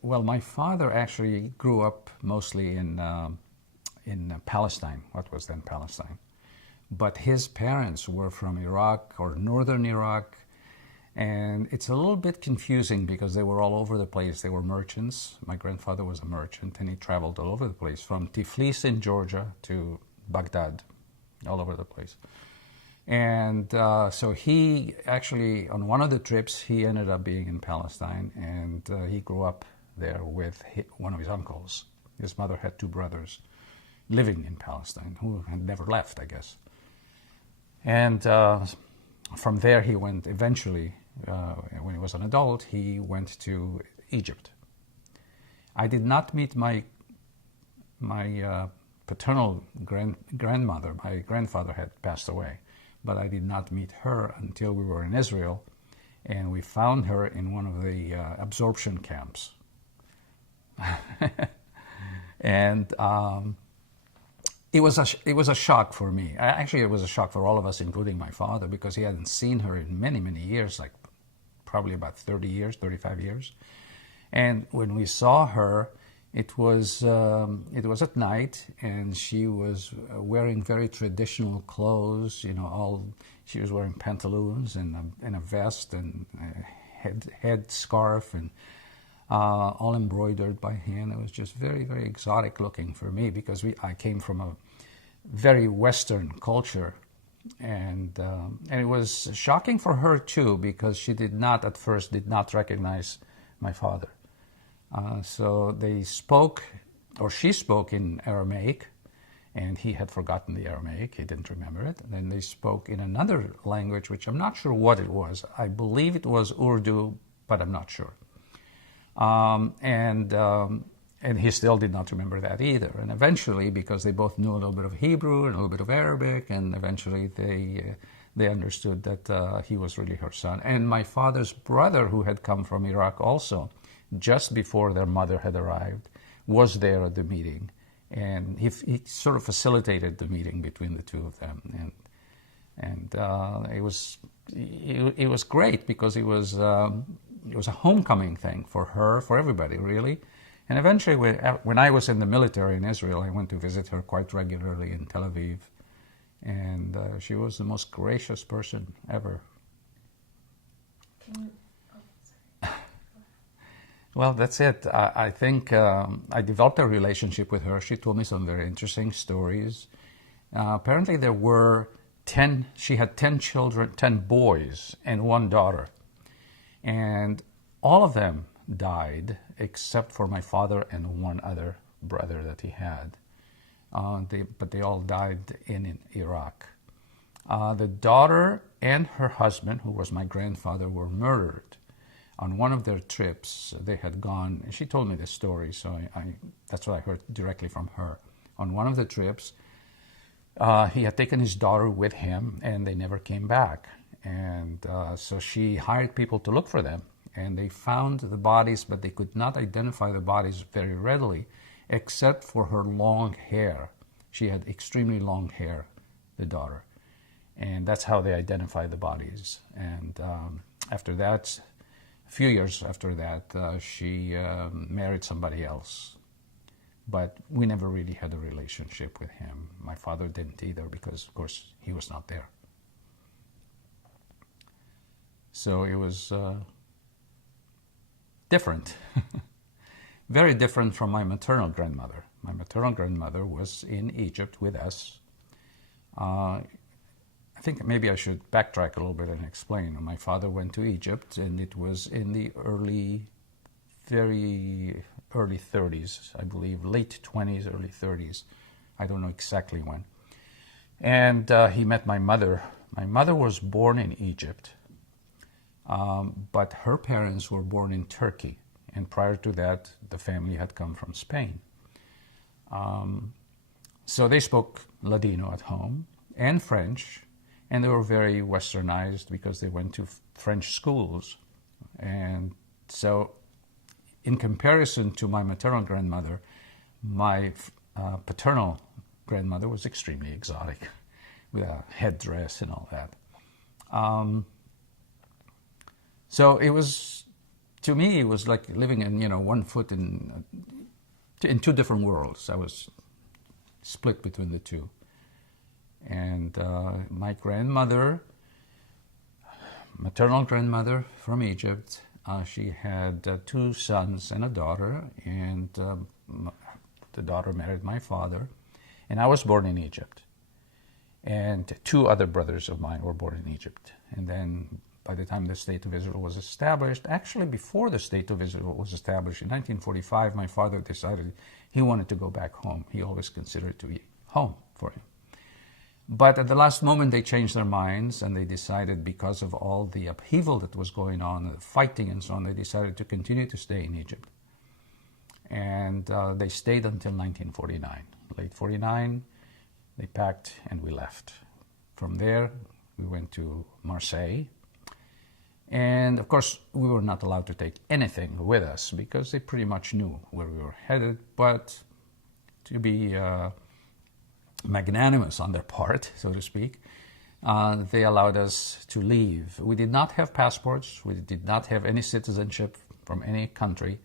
Well, my father actually grew up mostly in Palestine, what was then Palestine. But his parents were from Iraq or northern Iraq, and it's a little bit confusing because they were all over the place. They were merchants. My grandfather was a merchant, and he traveled all over the place, from Tiflis in Georgia to Baghdad, all over the place. And so he actually, on one of the trips, he ended up being in Palestine, and he grew up there with one of his uncles. His mother had two brothers living in Palestine who had never left, I guess. And from there he went eventually, when he was an adult, he went to Egypt. I did not meet my paternal grandmother. My grandfather had passed away, but I did not meet her until we were in Israel, and we found her in one of the absorption camps. And it was a shock for me. Actually, it was a shock for all of us, including my father, because he hadn't seen her in many, many years, like probably about 30 years, 35 years. And when we saw her, it was at night, and she was wearing very traditional clothes. You know, she was wearing pantaloons and a vest and a head scarf, and all embroidered by hand. It was just very, very exotic looking for me, because I came from a very Western culture, and it was shocking for her too, because she at first did not recognize my father. So she spoke in Aramaic, and he had forgotten the Aramaic. He didn't remember it. And then they spoke in another language, which I'm not sure what it was. I believe it was Urdu, but I'm not sure. And he still did not remember that either. And eventually, because they both knew a little bit of Hebrew and a little bit of Arabic, and eventually they understood that he was really her son. And my father's brother, who had come from Iraq also, just before their mother had arrived, was there at the meeting. And he sort of facilitated the meeting between the two of them. And it was great, because it was a homecoming thing for her, for everybody, really. And eventually, when I was in the military in Israel, I went to visit her quite regularly in Tel Aviv. And she was the most gracious person ever. Well, that's it. I think I developed a relationship with her. She told me some very interesting stories. Apparently, there were she had 10 children, 10 boys, and one daughter. And all of them died except for my father and one other brother that he had. But they all died in Iraq. The daughter and her husband, who was my grandfather, were murdered. On one of their trips, they had gone, and she told me this story, so that's what I heard directly from her. On one of the trips, he had taken his daughter with him, and they never came back. And so she hired people to look for them, and they found the bodies, but they could not identify the bodies very readily, except for her long hair. She had extremely long hair, the daughter. And that's how they identified the bodies. And after that, a few years after that, she married somebody else. But we never really had a relationship with him. My father didn't either, because, of course, he was not there. So it was different. Very different from my maternal grandmother. My maternal grandmother was in Egypt with us. I think maybe I should backtrack a little bit and explain. My father went to Egypt, and it was in the very early 30s, I believe, late 20s, early 30s. I don't know exactly when. And he met my mother. My mother was born in Egypt, but her parents were born in Turkey. And prior to that, the family had come from Spain. So they spoke Ladino at home and French, and they were very westernized because they went to French schools. And so in comparison to my maternal grandmother, my paternal grandmother was extremely exotic, with a headdress and all that. So it was to me, it was like living in, one foot in two different worlds. I was split between the two. And my grandmother, maternal grandmother from Egypt, she had 2 sons and a daughter, and the daughter married my father, and I was born in Egypt. And 2 other brothers of mine were born in Egypt. And then by the time the State of Israel was established, actually before the State of Israel was established, in 1945, my father decided he wanted to go back home. He always considered it to be home for him. But at the last moment, they changed their minds, and they decided, because of all the upheaval that was going on, the fighting and so on, they decided to continue to stay in Egypt. And they stayed until 1949. Late 49, they packed and we left. From there, we went to Marseille. And of course, we were not allowed to take anything with us because they pretty much knew where we were headed. But to be magnanimous on their part, so to speak, they allowed us to leave. We did not have passports. We did not have any citizenship from any country.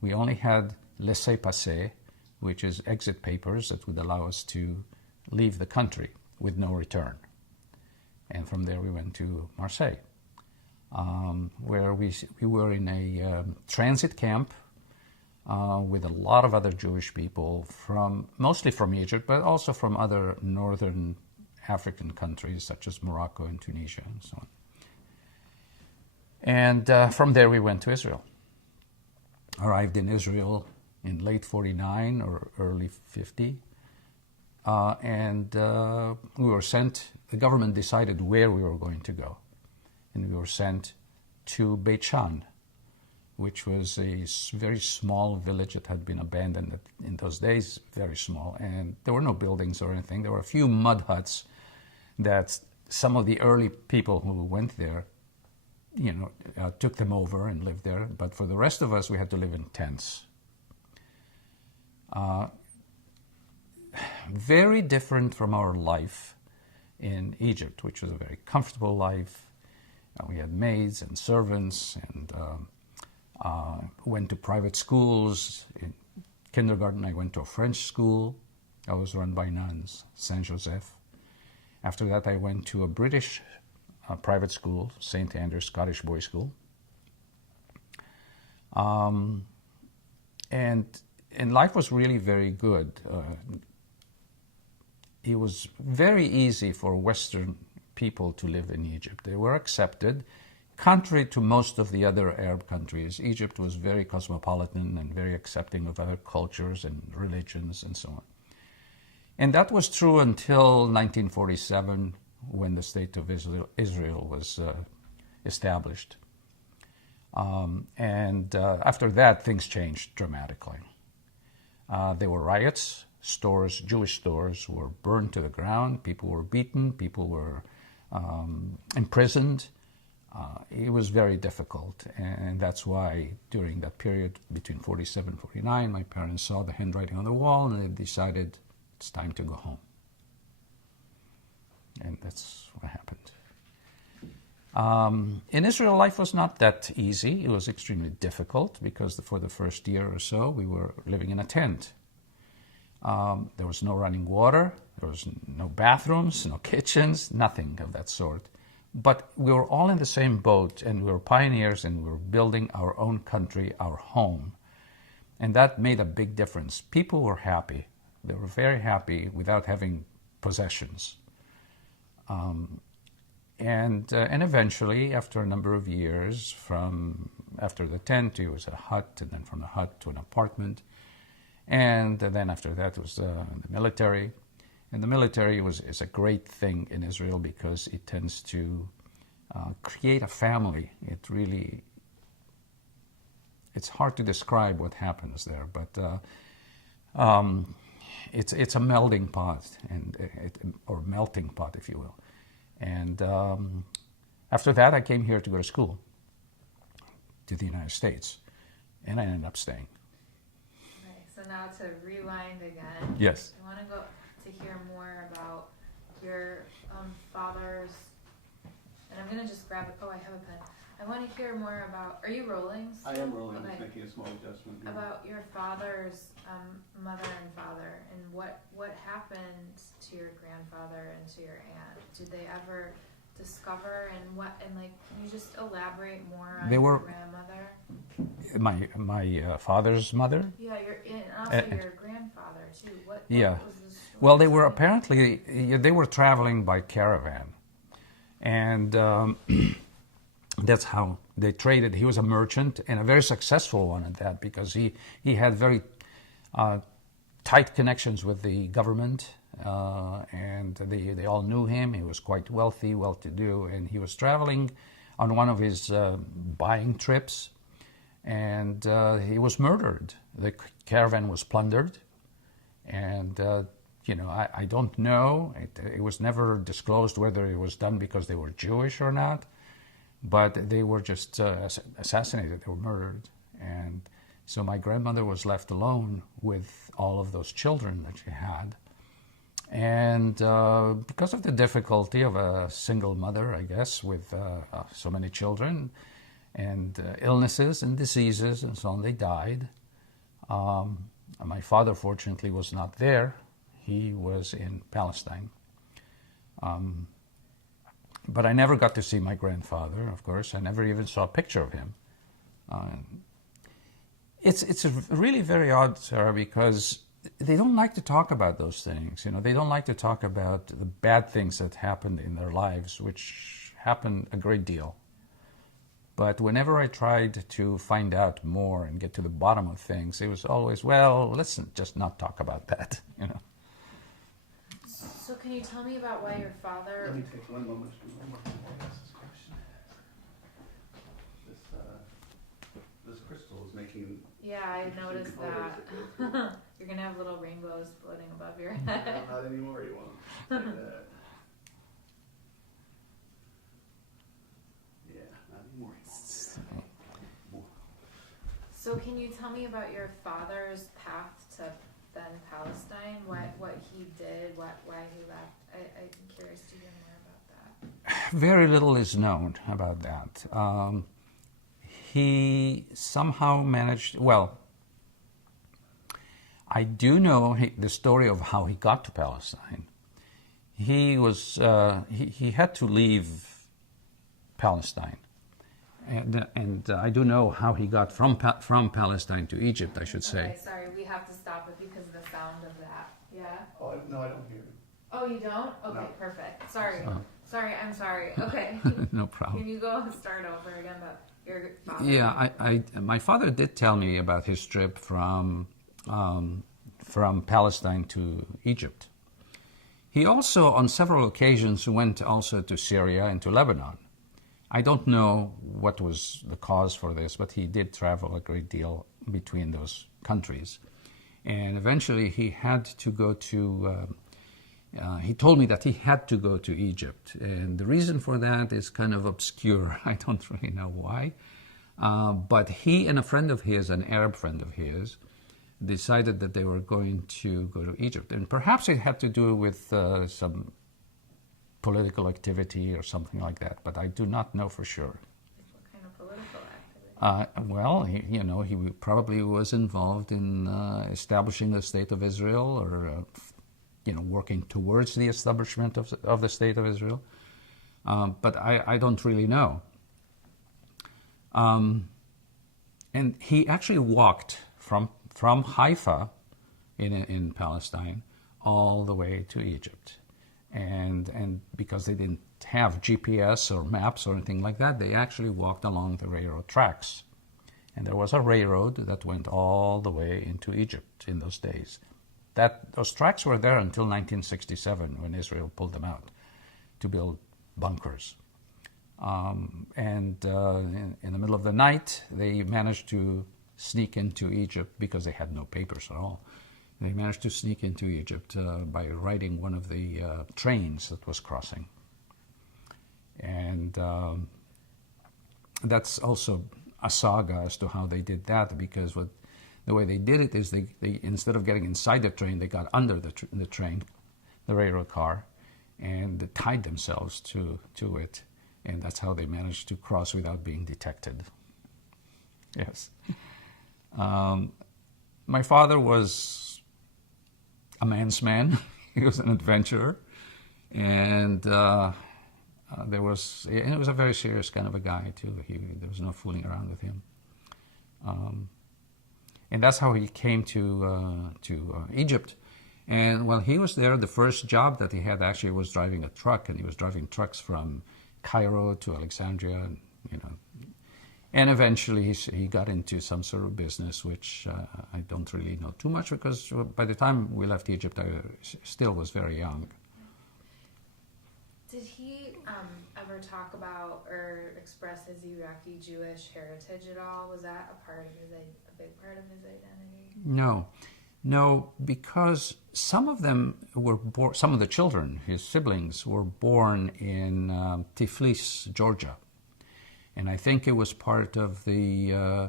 We only had laissez-passer, which is exit papers that would allow us to leave the country with no return. And from there we went to Marseille, where we were in a transit camp with a lot of other Jewish people, mostly from Egypt, but also from other northern African countries such as Morocco and Tunisia and so on. And from there we went to Israel. Arrived in Israel in late 49 or early 50. And we were sent, the government decided where we were going to go. And we were sent to Beit Shan, which was a very small village that had been abandoned in those days, very small. And there were no buildings or anything. There were a few mud huts that some of the early people who went there, took them over and lived there. But for the rest of us, we had to live in tents. Very different from our life in Egypt, which was a very comfortable life. We had maids and servants, and went to private schools. In kindergarten, I went to a French school. I was run by nuns, Saint Joseph. After that, I went to a British private school, St. Andrew's Scottish Boys' School. And life was really very good. It was very easy for Western people to live in Egypt. They were accepted. Contrary to most of the other Arab countries, Egypt was very cosmopolitan and very accepting of other cultures and religions and so on. And that was true until 1947, when the State of Israel was established. And after that, things changed dramatically. There were riots. Jewish stores were burned to the ground. People were beaten. People were imprisoned. It was very difficult. And that's why during that period between 47 and 49, my parents saw the handwriting on the wall and they decided it's time to go home. And that's what happened. In Israel, life was not that easy. It was extremely difficult because for the first year or so, we were living in a tent. There was no running water, there was no bathrooms, no kitchens, nothing of that sort. But we were all in the same boat, and we were pioneers, and we were building our own country, our home. And that made a big difference. People were happy. They were very happy without having possessions. And eventually, after a number of years, after the tent, it was a hut, and then from the hut to an apartment. And then after that was the military. And the military is a great thing in Israel because it tends to create a family. It's hard to describe what happens there, but it's a melding pot, or melting pot, if you will. And after that, I came here to go to school, to the United States, and I ended up staying. Okay, so now to rewind again. Yes. I want to go to hear more about your father's, and I'm going to just grab it. Oh, I have a pen. I want to hear more about. Are you rolling? I am rolling. Okay. Just making a small adjustment. Here. About your father's mother and father, and what happened to your grandfather and to your aunt? Did they ever discover like? Can you just elaborate more on your grandmother? My father's mother. Yeah, and also your grandfather too. What was the story? Well, they were apparently they were traveling by caravan, and that's how they traded. He was a merchant and a very successful one at that, because he had very tight connections with the government, and they all knew him. He was quite wealthy, well-to-do, and he was traveling on one of his buying trips, and he was murdered. The caravan was plundered, and I don't know. It was never disclosed whether it was done because they were Jewish or not, but they were just assassinated. They were murdered, and so my grandmother was left alone with all of those children that she had. And because of the difficulty of a single mother, I guess, with so many children, and illnesses and diseases and so on, they died. My father, fortunately, was not there. He was in Palestine. But I never got to see my grandfather, of course. I never even saw a picture of him. It's really very odd, Sarah, because they don't like to talk about those things. They don't like to talk about the bad things that happened in their lives, which happened a great deal. But whenever I tried to find out more and get to the bottom of things, it was always, well, let's just not talk about that, So can you tell me about why your father... Let me take one moment to ask this question. This crystal is making... Yeah, I noticed that. You're going to have little rainbows floating above your head. No, not anymore, you won't. Like that. Yeah, not anymore. So can you tell me about your father's path to then Palestine? What he did, why he left? I'm curious to hear more about that. Very little is known about that. He somehow managed, well, I do know the story of how he got to Palestine. He had to leave Palestine. And I do know how he got from Palestine to Egypt, I should say. Okay, sorry, we have to stop it because of the sound of that. Yeah? Oh, no, I don't hear you. Oh, you don't? Okay, No. Perfect. Sorry. I'm sorry. Okay. No problem. Can you go and start over again about your father? Yeah, my father did tell me about his trip from Palestine to Egypt. He also, on several occasions, went also to Syria and to Lebanon. I don't know what was the cause for this, but he did travel a great deal between those countries. And eventually he had to go to, he told me that he had to go to Egypt. And the reason for that is kind of obscure. I don't really know why. But he and a friend of his, an Arab friend of his, decided that they were going to go to Egypt. And perhaps it had to do with some political activity or something like that, but I do not know for sure. What kind of political activity? Well, he probably was involved in establishing the State of Israel, or working towards the establishment of the State of Israel. But I don't really know. And he actually walked from Haifa in Palestine all the way to Egypt. And because they didn't have GPS or maps or anything like that, they actually walked along the railroad tracks. And there was a railroad that went all the way into Egypt in those days. Those tracks were there until 1967, when Israel pulled them out to build bunkers. In the middle of the night, they managed to sneak into Egypt because they had no papers at all. They managed to sneak into Egypt by riding one of the trains that was crossing. And that's also a saga as to how they did that, because the way they did it is they instead of getting inside the train, they got under the train, the railroad car, and they tied themselves to it. And that's how they managed to cross without being detected. Yes. My father was a man's man. He was an adventurer. And it was a very serious kind of a guy, too. There was no fooling around with him. And that's how he came to Egypt. And while he was there, the first job that he had actually was driving a truck, and he was driving trucks from Cairo to Alexandria, and eventually he got into some sort of business, which I don't really know too much, because by the time we left Egypt, I still was very young. Did he ever talk about or express his Iraqi Jewish heritage at all? Was that a big part of his identity? No, because some of them were born. Some of the children, his siblings, were born in Tiflis, Georgia, and I think it was part of the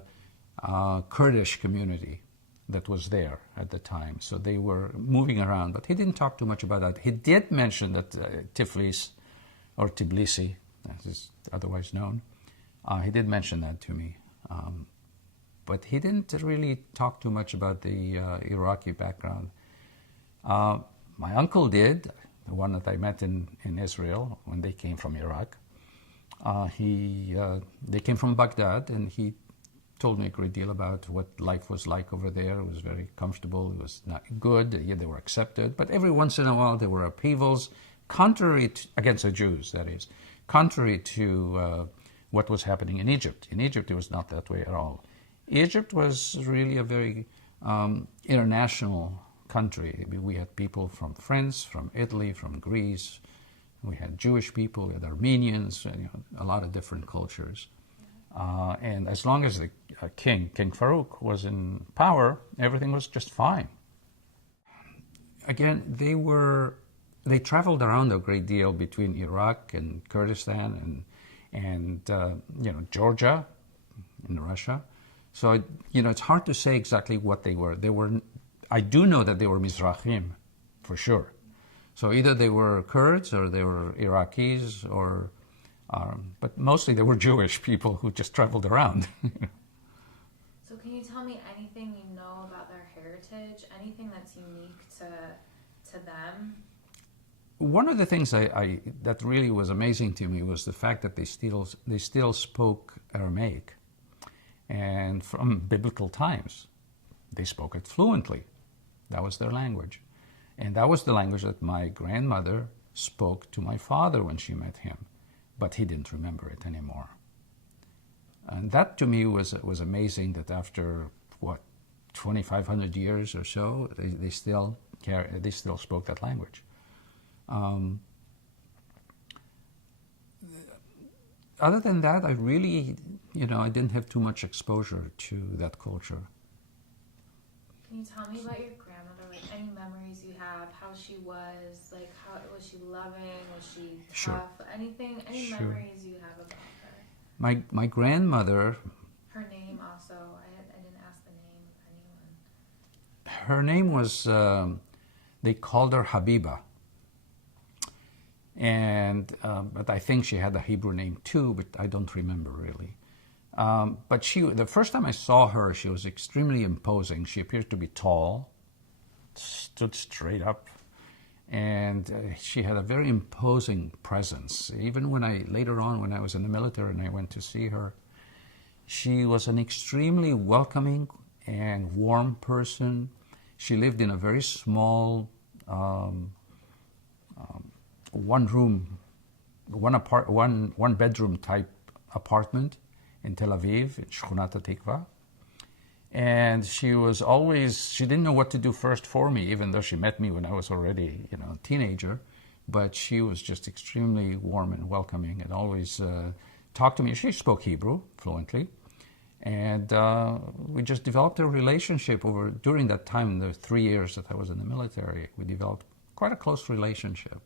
Kurdish community that was there at the time. So they were moving around, but he didn't talk too much about that. He did mention that Tiflis, or Tbilisi, as is otherwise known, he did mention that to me. But he didn't really talk too much about the Iraqi background. My uncle did, the one that I met in Israel when they came from Iraq. They came from Baghdad, and he told me a great deal about what life was like over there. It was very comfortable. It was not good. Yeah, they were accepted. But every once in a while, there were upheavals, against the Jews, that is, contrary to what was happening in Egypt. In Egypt, it was not that way at all. Egypt was really a very international country. I mean, we had people from France, from Italy, from Greece. We had Jewish people, we had Armenians, a lot of different cultures. And as long as the King Farouk, was in power, everything was just fine. Again, they traveled around a great deal between Iraq and Kurdistan and Georgia and Russia. So, it's hard to say exactly what they were. I do know that they were Mizrahim, for sure. So either they were Kurds or they were Iraqis, but mostly they were Jewish people who just traveled around. So can you tell me anything you know about their heritage, anything that's unique to them? One of the things that really was amazing to me was the fact that they still spoke Aramaic. And from biblical times, they spoke it fluently. That was their language. And that was the language that my grandmother spoke to my father when she met him. But he didn't remember it anymore. And that to me was amazing, that after, 2,500 years or so, they still spoke that language. Other than that, I really, I didn't have too much exposure to that culture. Can you tell me about your grandmother, like any memories you have, how she was, like how was she loving, was she tough, Sure. any Sure. memories you have about her? My grandmother, Her name also, I didn't ask the name of anyone. her name was, they called her Habiba. And but I think she had a Hebrew name too, but I don't remember really. But the first time I saw her, she was extremely imposing. She appeared to be tall, stood straight up, and she had a very imposing presence. Even later on when I was in the military and I went to see her, she was an extremely welcoming and warm person. She lived in a very small, one bedroom type apartment in Tel Aviv, in Shchunat Tikva. And she didn't know what to do first for me, even though she met me when I was already, a teenager. But she was just extremely warm and welcoming, and always talked to me. She spoke Hebrew fluently. And we just developed a relationship during that time, the 3 years that I was in the military. We developed quite a close relationship.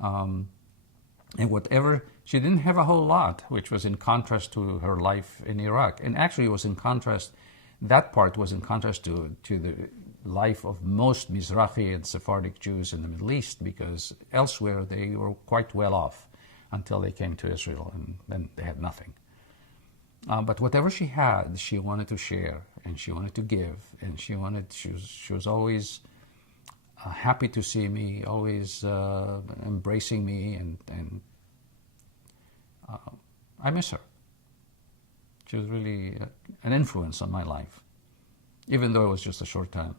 And she didn't have a whole lot, which was in contrast to her life in Iraq. And actually that part was in contrast to the life of most Mizrahi and Sephardic Jews in the Middle East, because elsewhere they were quite well off. until they came to Israel, and then they had nothing. But whatever she had, she wanted to share, and she wanted to give, and she was always happy to see me, always embracing me, and I miss her. She was really an influence on my life, even though it was just a short time.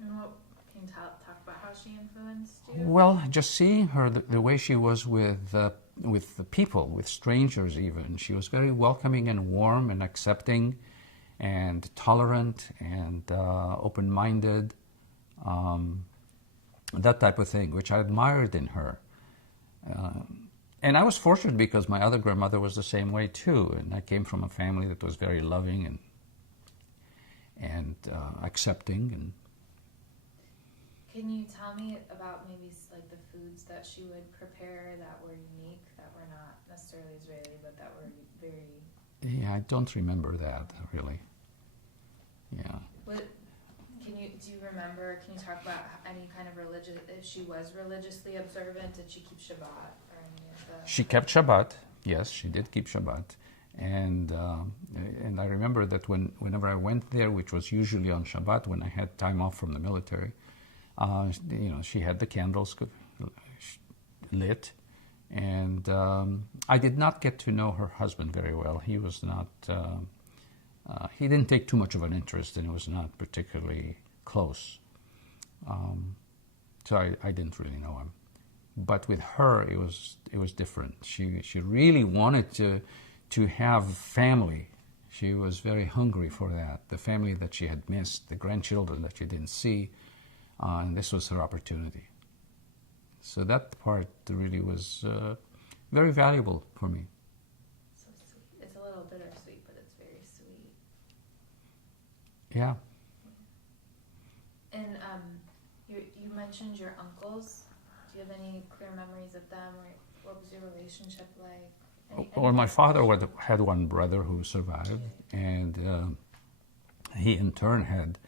And what, can you talk about how she influenced you? Well, just seeing her, the way she was with the people, with strangers even. She was very welcoming and warm and accepting and tolerant and open-minded, that type of thing, which I admired in her. And I was fortunate because my other grandmother was the same way too, and I came from a family that was very loving and accepting. And can you tell me about maybe like the foods that she would prepare that were unique, that were not necessarily Israeli, but that were very... Yeah, I don't remember that really. Yeah. Do you remember, can you talk about any kind of religious, if she was religiously observant, did she keep Shabbat or any of the... She kept Shabbat, yes, she did keep Shabbat. And I remember that whenever I went there, which was usually on Shabbat, when I had time off from the military, she had the candles lit. And I did not get to know her husband very well. He was not... he didn't take too much of an interest, and it was not particularly close. So I didn't really know him. But with her, it was different. She really wanted to have family. She was very hungry for that, the family that she had missed, the grandchildren that she didn't see, and this was her opportunity. So that part really was very valuable for me. So sweet. It's a little bittersweet, but it's very sweet. Yeah. And you mentioned your uncles. Do you have any clear memories of them, or what was your relationship like? Well, my father had one brother who survived, and he in turn had,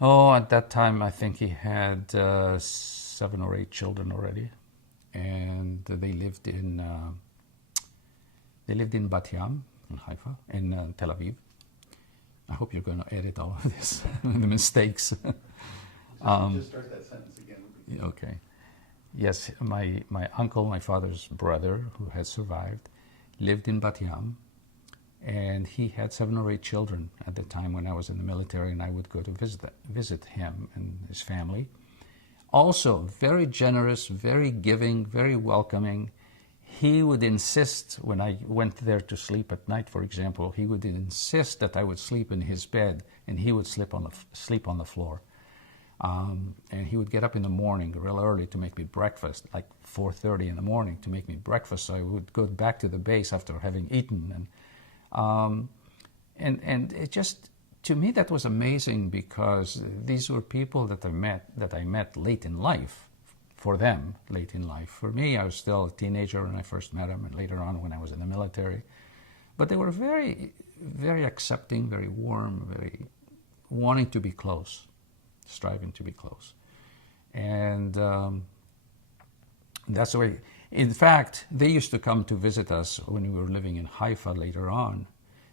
at that time I think he had 7 or 8 children already, and they lived in Bat Yam, in Haifa, in Tel Aviv. I hope you're going to edit all of this, the mistakes. Just start that sentence again. Okay. Yes, my uncle, my father's brother, who had survived, lived in Bat Yam, and he had 7 or 8 children at the time when I was in the military, and I would go to visit him and his family. Also, very generous, very giving, very welcoming. He would insist, when I went there to sleep at night, for example, he would insist that I would sleep in his bed, and he would sleep on the floor. And he would get up in the morning real early to make me breakfast, like 4:30 in the morning to make me breakfast. So I would go back to the base after having eaten, and it just, to me, that was amazing, because these were people that I met late in life. For them, late in life. For me, I was still a teenager when I first met them, and later on when I was in the military. But they were very, very accepting, very warm, very wanting to be close, striving to be close. And that's the way. In fact, they used to come to visit us when we were living in Haifa later on.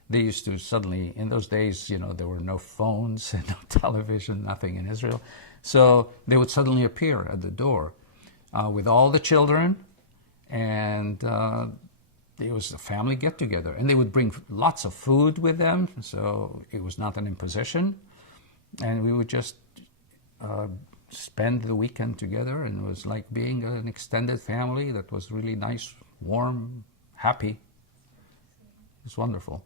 They used to suddenly, in those days, there were no phones and no television, nothing in Israel. So they would suddenly appear at the door with all the children, and it was a family get-together. And they would bring lots of food with them, so it was not an imposition. And we would just spend the weekend together, and it was like being an extended family that was really nice, warm, happy. It's wonderful.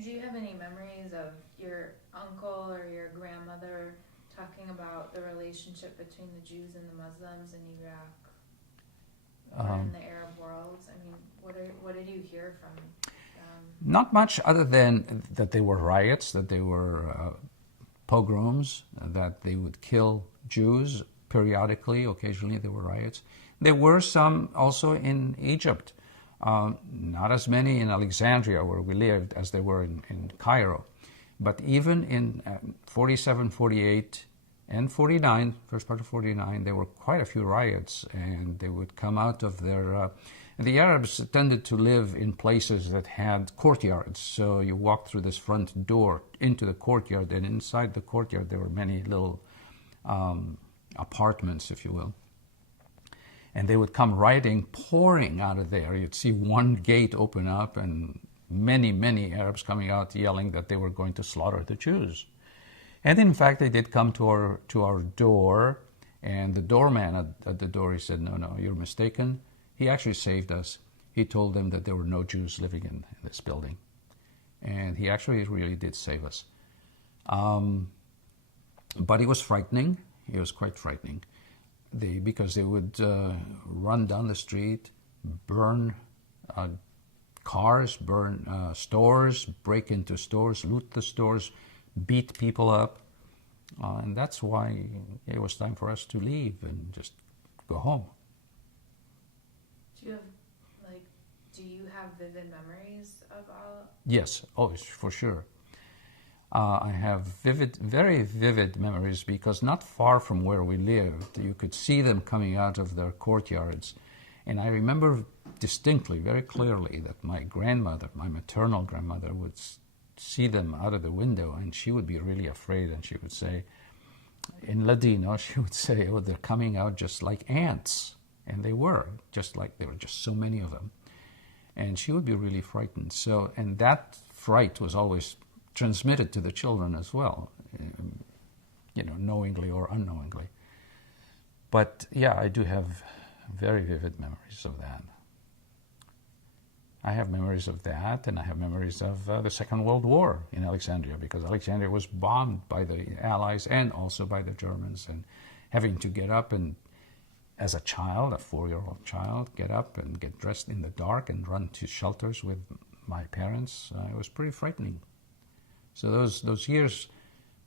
Do you have any memories of your uncle or your grandmother talking about the relationship between the Jews and the Muslims in Iraq or in the Arab world? I mean, what did you hear from them? Not much, other than that there were riots, that there were pogroms, that they would kill Jews periodically. Occasionally there were riots. There were some also in Egypt. Not as many in Alexandria, where we lived, as there were in Cairo. But even in 47, 48, And 49, first part of 49, there were quite a few riots, and they would come out of their... the Arabs tended to live in places that had courtyards, so you walk through this front door into the courtyard, and inside the courtyard there were many little apartments, if you will. And they would come rioting, pouring out of there. You'd see one gate open up, and many, many Arabs coming out yelling that they were going to slaughter the Jews. And in fact, they did come to our door, and the doorman at the door, he said, no, you're mistaken. He actually saved us. He told them that there were no Jews living in this building. And he actually really did save us. But it was frightening. It was quite frightening. Because they would run down the street, burn cars, burn stores, break into stores, loot the stores, beat people up. And that's why it was time for us to leave and just go home. Do you have vivid memories of all? Yes, for sure. I have very vivid memories, because not far from where we lived, you could see them coming out of their courtyards. And I remember distinctly, very clearly, that my grandmother, my maternal grandmother, would see them out of the window, and she would be really afraid, and she would say, in Ladino, she would say, oh, they're coming out just like ants. And they were, there were just so many of them. And she would be really frightened. So, and that fright was always transmitted to the children as well, knowingly or unknowingly. But yeah, I do have very vivid memories of that. I have memories of that, and I have memories of the Second World War in Alexandria, because Alexandria was bombed by the Allies and also by the Germans, and having to get up and, as a child, a 4-year-old child, get up and get dressed in the dark and run to shelters with my parents, it was pretty frightening. So those years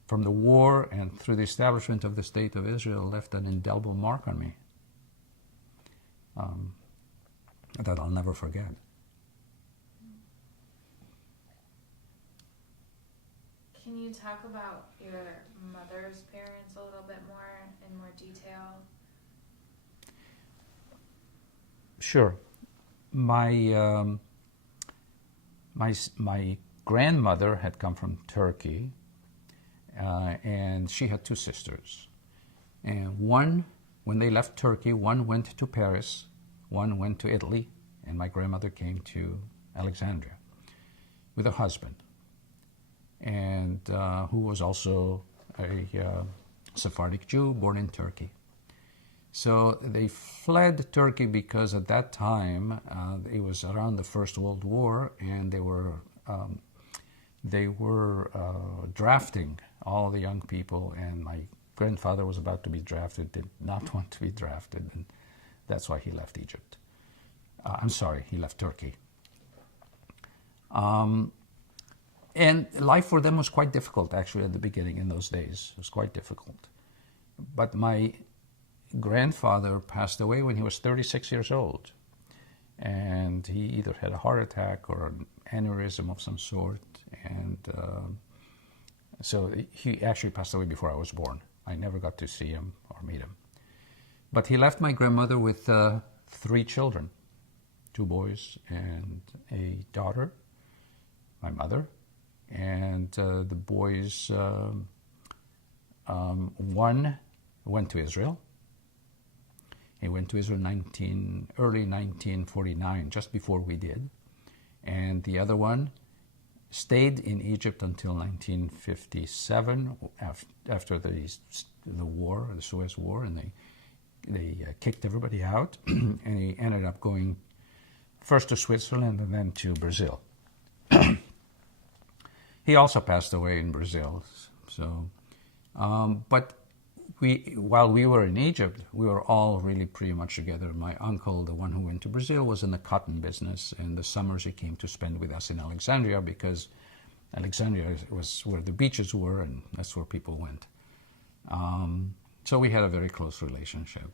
from the war and through the establishment of the State of Israel left an indelible mark on me that I'll never forget. Can you talk about your mother's parents a little bit more in more detail? Sure. My grandmother had come from Turkey, and she had 2 sisters. And one, when they left Turkey, one went to Paris, one went to Italy, and my grandmother came to Alexandria with her husband, and who was also a Sephardic Jew born in Turkey. So they fled Turkey because at that time it was around the First World War, and they were drafting all the young people, and my grandfather was about to be drafted, did not want to be drafted, and that's why he left Egypt. He left Turkey. And life for them was quite difficult, actually, at the beginning in those days. It was quite difficult. But my grandfather passed away when he was 36 years old. And he either had a heart attack or an aneurysm of some sort. And so he actually passed away before I was born. I never got to see him or meet him. But he left my grandmother with 3 children, 2 boys and a daughter, my mother. And the boys, one went to Israel. He went to Israel early 1949, just before we did. And the other one stayed in Egypt until 1957, after the war, the Suez War, and they kicked everybody out. And he ended up going first to Switzerland and then to Brazil. He also passed away in Brazil. So, but while we were in Egypt, we were all really pretty much together. My uncle, the one who went to Brazil, was in the cotton business, and the summers he came to spend with us in Alexandria, because Alexandria was where the beaches were, and that's where people went. So we had a very close relationship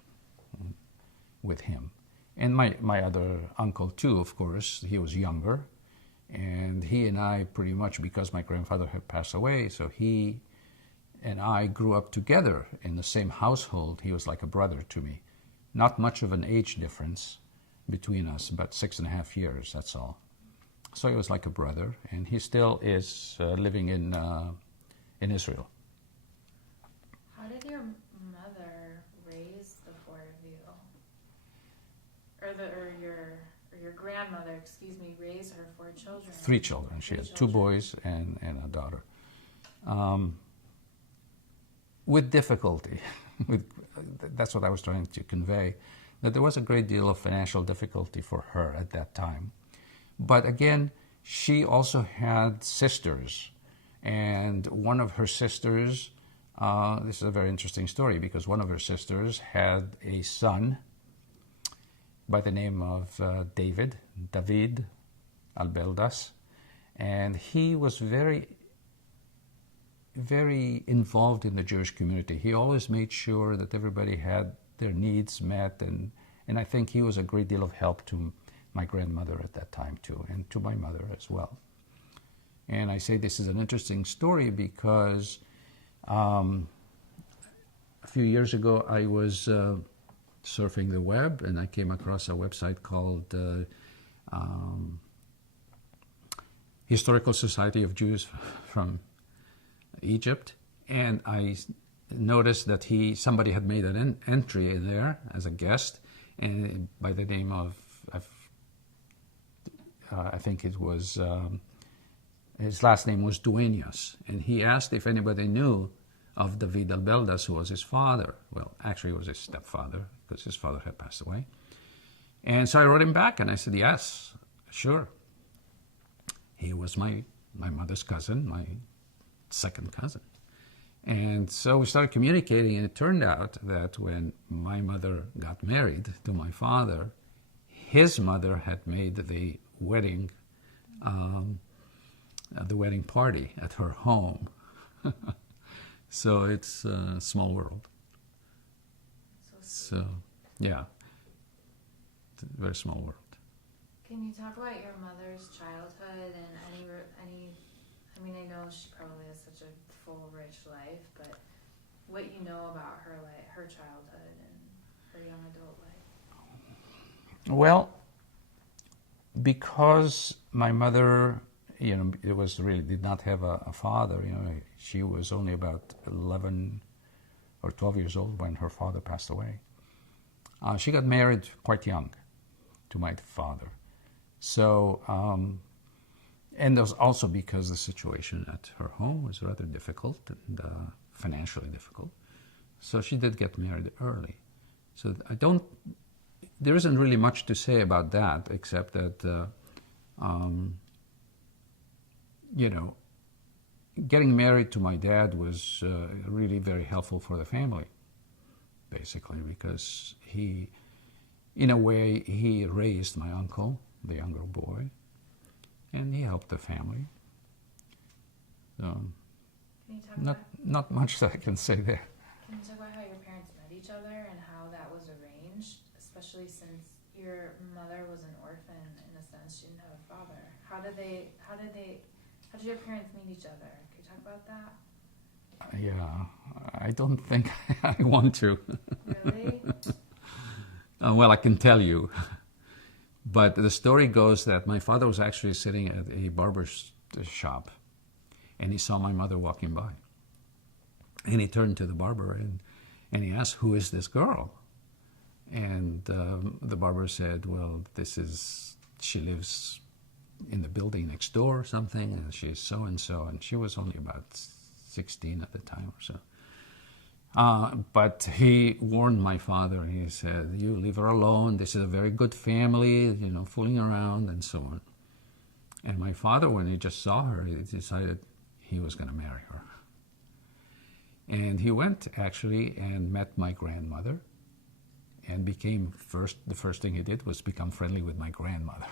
with him. And my other uncle, too, of course, he was younger. And he and I pretty much, because my grandfather had passed away, so he and I grew up together in the same household. He was like a brother to me. Not much of an age difference between us, about 6.5 years, that's all. So he was like a brother, and he still is living in Israel. How did your mother raise the four of you? Or your grandmother, excuse me, raise her 4 children? 3 children. She had 2 boys and a daughter. With difficulty. That's what I was trying to convey, that there was a great deal of financial difficulty for her at that time. But again, she also had sisters. And one of her sisters, this is a very interesting story, because one of her sisters had a son by the name of David Albeldas, and he was very, very involved in the Jewish community. He always made sure that everybody had their needs met, and I think he was a great deal of help to my grandmother at that time too, and to my mother as well. And I say this is an interesting story because a few years ago I was surfing the web, and I came across a website called Historical Society of Jews from Egypt, and I noticed that somebody had made an entry in there as a guest, and by the name of I think it was his last name was Dueñas, and he asked if anybody knew of David Albeldas, who was his father. Well, actually, it was his stepfather, because his father had passed away. And so I wrote him back, and I said, yes, sure. He was my mother's cousin, my second cousin. And so we started communicating, and it turned out that when my mother got married to my father, his mother had made the wedding party at her home. So it's a small world. So, yeah, it's a very small world. Can you talk about your mother's childhood and any? I mean, I know she probably has such a full, rich life, but what you know about her her childhood and her young adult life? Well, because my mother, it was really did not have a father. She was only about 11 or 12 years old when her father passed away. She got married quite young to my father. So, and that was also because the situation at her home was rather difficult and financially difficult. So she did get married early. So there isn't really much to say about that, except that, getting married to my dad was really very helpful for the family, basically, because in a way, he raised my uncle, the younger boy, and he helped the family. So, Can you talk not much that I can say there. Can you talk about how your parents met each other and how that was arranged, especially since your mother was an orphan in a sense, she didn't have a father? How did your parents meet each other? Can you talk about that? Yeah, I don't think I want to. Really? Well, I can tell you. But the story goes that my father was actually sitting at a barber's shop, and he saw my mother walking by. And he turned to the barber and he asked, "Who is this girl?" And the barber said, "Well, she lives in the building next door or something, and she's so-and-so." And she was only about 16 at the time or so. But he warned my father. He said, "You leave her alone. This is a very good family, fooling around," and so on. And my father, when he just saw her, he decided he was going to marry her. And he went, actually, and met my grandmother, and the first thing he did was become friendly with my grandmother.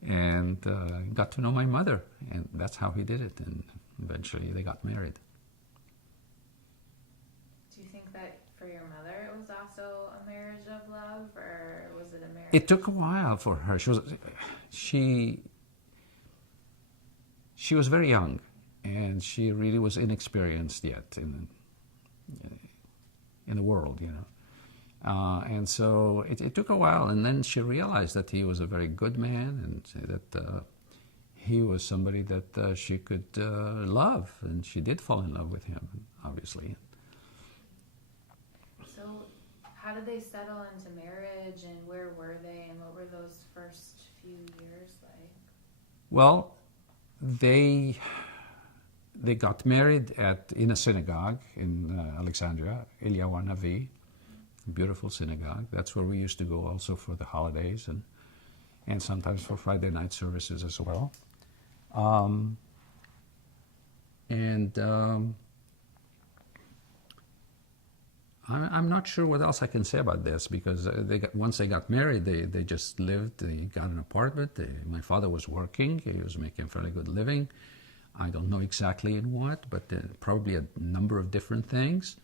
And got to know my mother, and that's how he did it. And eventually they got married. Do you think that for your mother it was also a marriage of love, or was it a marriage? It took a while for her. She was very young, and she really was inexperienced yet in the world, you know. And so it took a while, and then she realized that he was a very good man, and that he was somebody that she could love, and she did fall in love with him, obviously. So how did they settle into marriage, and where were they, and what were those first few years like? Well, they got married in a synagogue in Alexandria, Eliyahu Navi, beautiful synagogue. That's where we used to go also for the holidays and sometimes for Friday night services as well. I'm not sure what else I can say about this, because once they got married, they just lived. They got an apartment. My father was working. He was making a fairly good living. I don't know exactly in what, but probably a number of different things.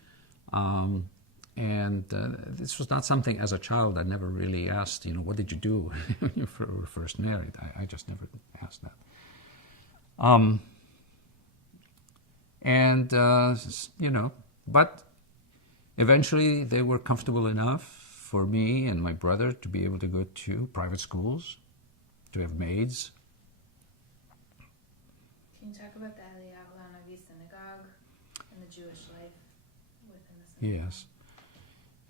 This was not something, as a child, I never really asked, what did you do when you were first married? I just never asked that. But eventually they were comfortable enough for me and my brother to be able to go to private schools, to have maids. Can you talk about the Eliyahu Navi synagogue and the Jewish life within the synagogue?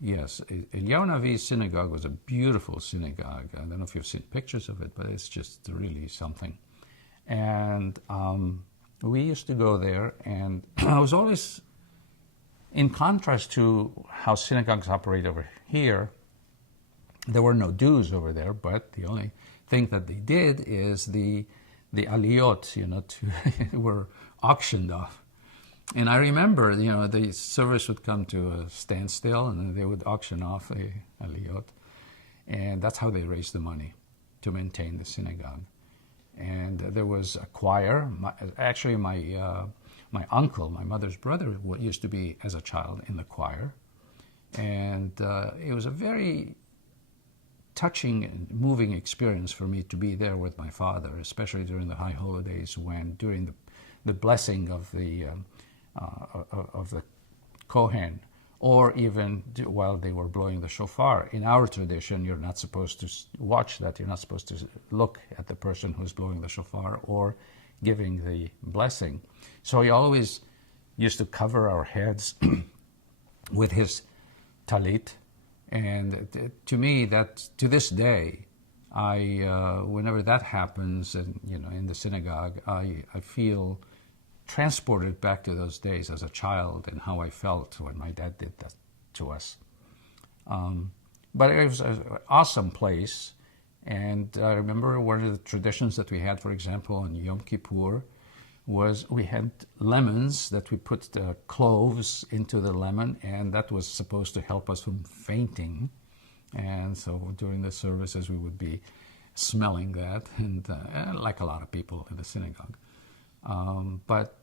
Yes. Eliyahu Navi's synagogue was a beautiful synagogue. I don't know if you've seen pictures of it, but it's just really something. And we used to go there, and I was always, in contrast to how synagogues operate over here, there were no dues over there, but the only thing that they did is the aliyot, were auctioned off. And I remember, the service would come to a standstill, and then they would auction off a aliyot. And that's how they raised the money to maintain the synagogue. And there was a choir. My uncle, my mother's brother, used to be, as a child, in the choir. And it was a very touching and moving experience for me to be there with my father, especially during the high holidays, when during the blessing of the Kohen, or even while they were blowing the shofar. In our tradition, you're not supposed to watch that. You're not supposed to look at the person who's blowing the shofar or giving the blessing. So he always used to cover our heads with his talit. And to me, that to this day, whenever that happens, and in the synagogue, I feel transported back to those days as a child and how I felt when my dad did that to us. But it was an awesome place. And I remember one of the traditions that we had, for example, on Yom Kippur, was we had lemons that we put cloves into the lemon, and that was supposed to help us from fainting. And so during the services, we would be smelling that, and like a lot of people in the synagogue. But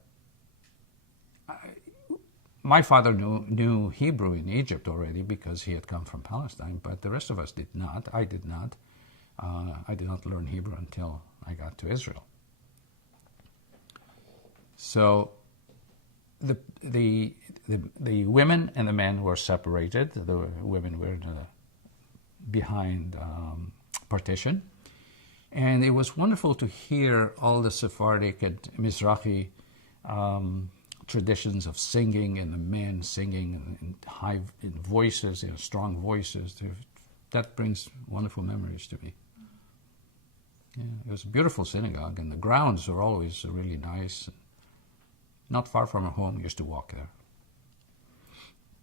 my father knew Hebrew in Egypt already because he had come from Palestine, but the rest of us did not. I did not. I did not learn Hebrew until I got to Israel. So the women and the men were separated. The women were behind partition. And it was wonderful to hear all the Sephardic and Mizrahi traditions of singing, and the men singing in high voices, strong voices. That brings wonderful memories to me. Yeah, it was a beautiful synagogue, and the grounds were always really nice. Not far from our home, we used to walk there.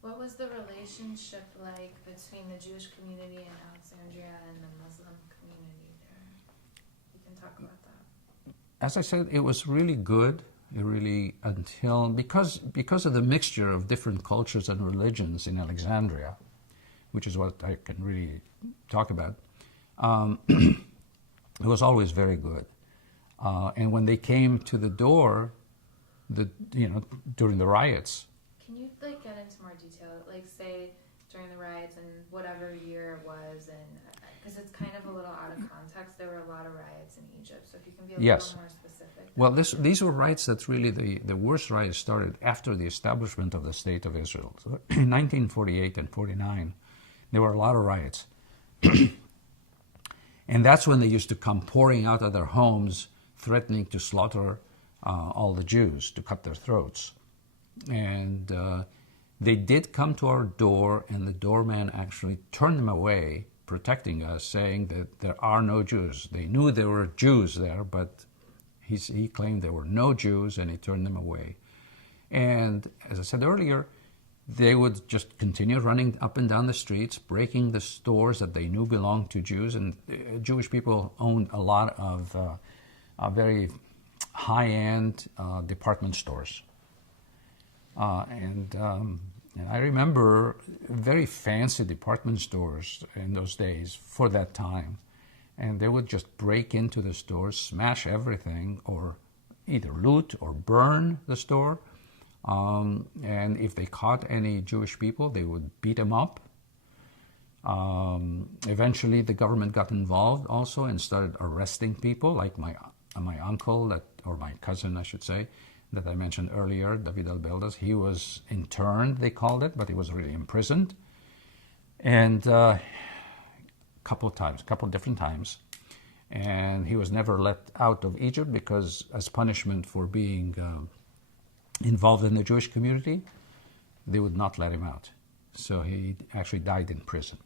What was the relationship like between the Jewish community in Alexandria and the Muslim community there? You can talk about that. As I said, it was really good. Because of the mixture of different cultures and religions in Alexandria, which is what I can really talk about, it was always very good. And when they came to the door, during the riots. Can you get into more detail? Say during the riots and whatever year it was, and Because it's kind of a little out of context. There were a lot of riots in Egypt, so if you can be a Yes. little more specific. Well, these were riots that really, the worst riots started after the establishment of the State of Israel. So in 1948 and 49, there were a lot of riots. And that's when they used to come pouring out of their homes, threatening to slaughter all the Jews, to cut their throats. And they did come to our door, and the doorman actually turned them away, protecting us, saying that there are no Jews. They knew there were Jews there, but he claimed there were no Jews, and he turned them away. And as I said earlier, they would just continue running up and down the streets, breaking the stores that they knew belonged to Jews. And Jewish people owned a lot of very high-end department stores. And I remember very fancy department stores in those days for that time. And they would just break into the stores, smash everything, or either loot or burn the store. And if they caught any Jewish people, they would beat them up. Eventually, the government got involved also and started arresting people, like my uncle, or my cousin, I should say, that I mentioned earlier, David Albeldas. He was interned, they called it, but he was really imprisoned. And a couple different times. And he was never let out of Egypt because, as punishment for being involved in the Jewish community, they would not let him out. So he actually died in prison.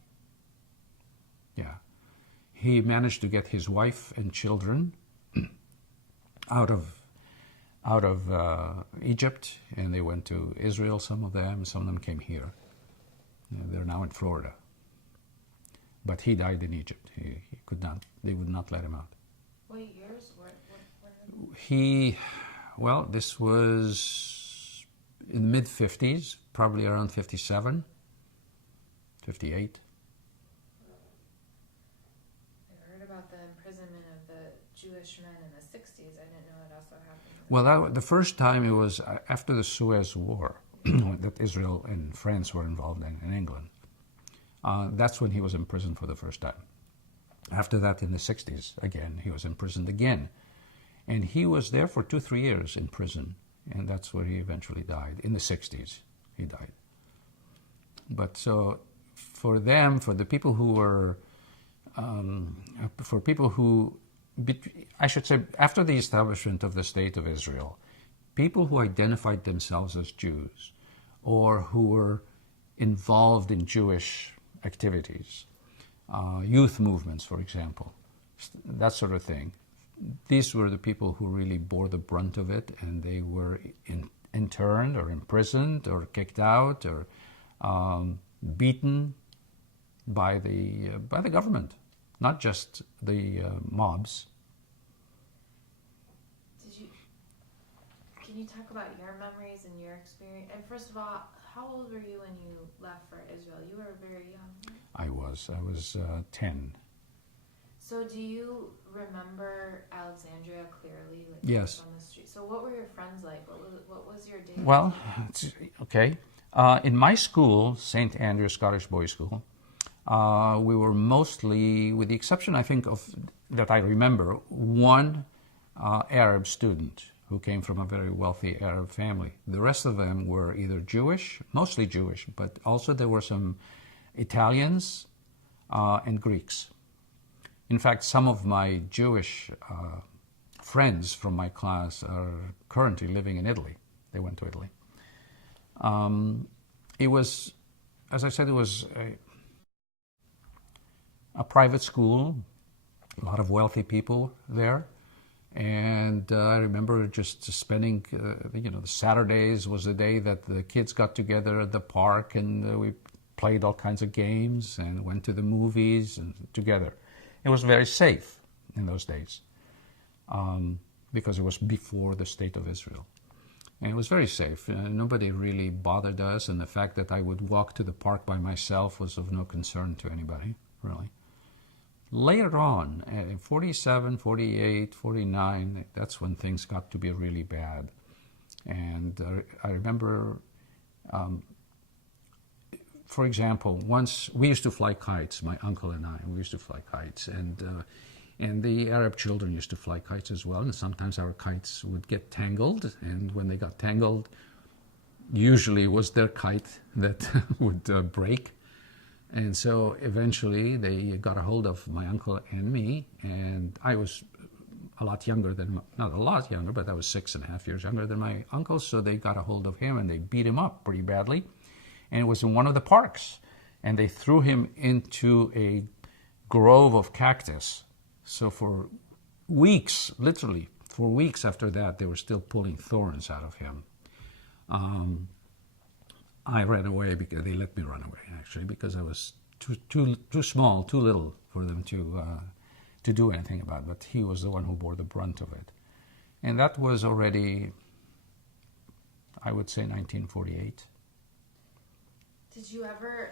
Yeah. He managed to get his wife and children out of Egypt, and they went to Israel, some of them came here. They're now in Florida. But he died in Egypt. He could not, they would not let him out. What years? Well, this was in the mid-50s, probably around 57, 58. I heard about the imprisonment of the Jewish men in the 60s. I didn't know it also happened. Well, the first time it was after the Suez War that Israel and France were involved in England. That's when he was imprisoned for the first time. After that, in the 60s, again, he was imprisoned again. And he was there for 2-3 years in prison, and that's where he eventually died. In the 60s, he died. But so, for them, for the people who were, I should say, after the establishment of the State of Israel, people who identified themselves as Jews, or who were involved in Jewish activities, youth movements, for example, that sort of thing. These were the people who really bore the brunt of it, and they were interned or imprisoned or kicked out or beaten by the government, not just the mobs. Can you talk about your memories and your experience? And first of all, how old were you when you left for Israel? You were very young. I was 10. So do you remember Alexandria clearly? Like, yes. On the street? So what were your friends like? What was your day? Well, okay. In my school, St. Andrew's Scottish Boys' School, we were mostly, with the exception, I think, of that I remember, one Arab student who came from a very wealthy Arab family. The rest of them were either Jewish, mostly Jewish, but also there were some Italians and Greeks. In fact, some of my Jewish friends from my class are currently living in Italy. They went to Italy. It was, as I said, it was a private school, a lot of wealthy people there. And I remember just spending, the Saturdays was the day that the kids got together at the park, and we played all kinds of games and went to the movies and together. It was very safe in those days because it was before the State of Israel. And it was very safe. Nobody really bothered us, and the fact that I would walk to the park by myself was of no concern to anybody, really. Later on, in 47, 48, 49, that's when things got to be really bad. And I remember for example, once we used to fly kites, my uncle and I, we used to fly kites, and the Arab children used to fly kites as well, and sometimes our kites would get tangled, and when they got tangled, usually it was their kite that would break. And so eventually they got a hold of my uncle and me, and I was a lot younger than, not a lot younger, but I was 6.5 years younger than my uncle, so they got a hold of him and they beat him up pretty badly. And it was in one of the parks, and they threw him into a grove of cactus. So for weeks, literally for weeks after that, they were still pulling thorns out of him. I ran away because they let me run away, actually, because I was too small, too little for them to do anything about it. But he was the one who bore the brunt of it. And that was already, I would say, 1948. Did you ever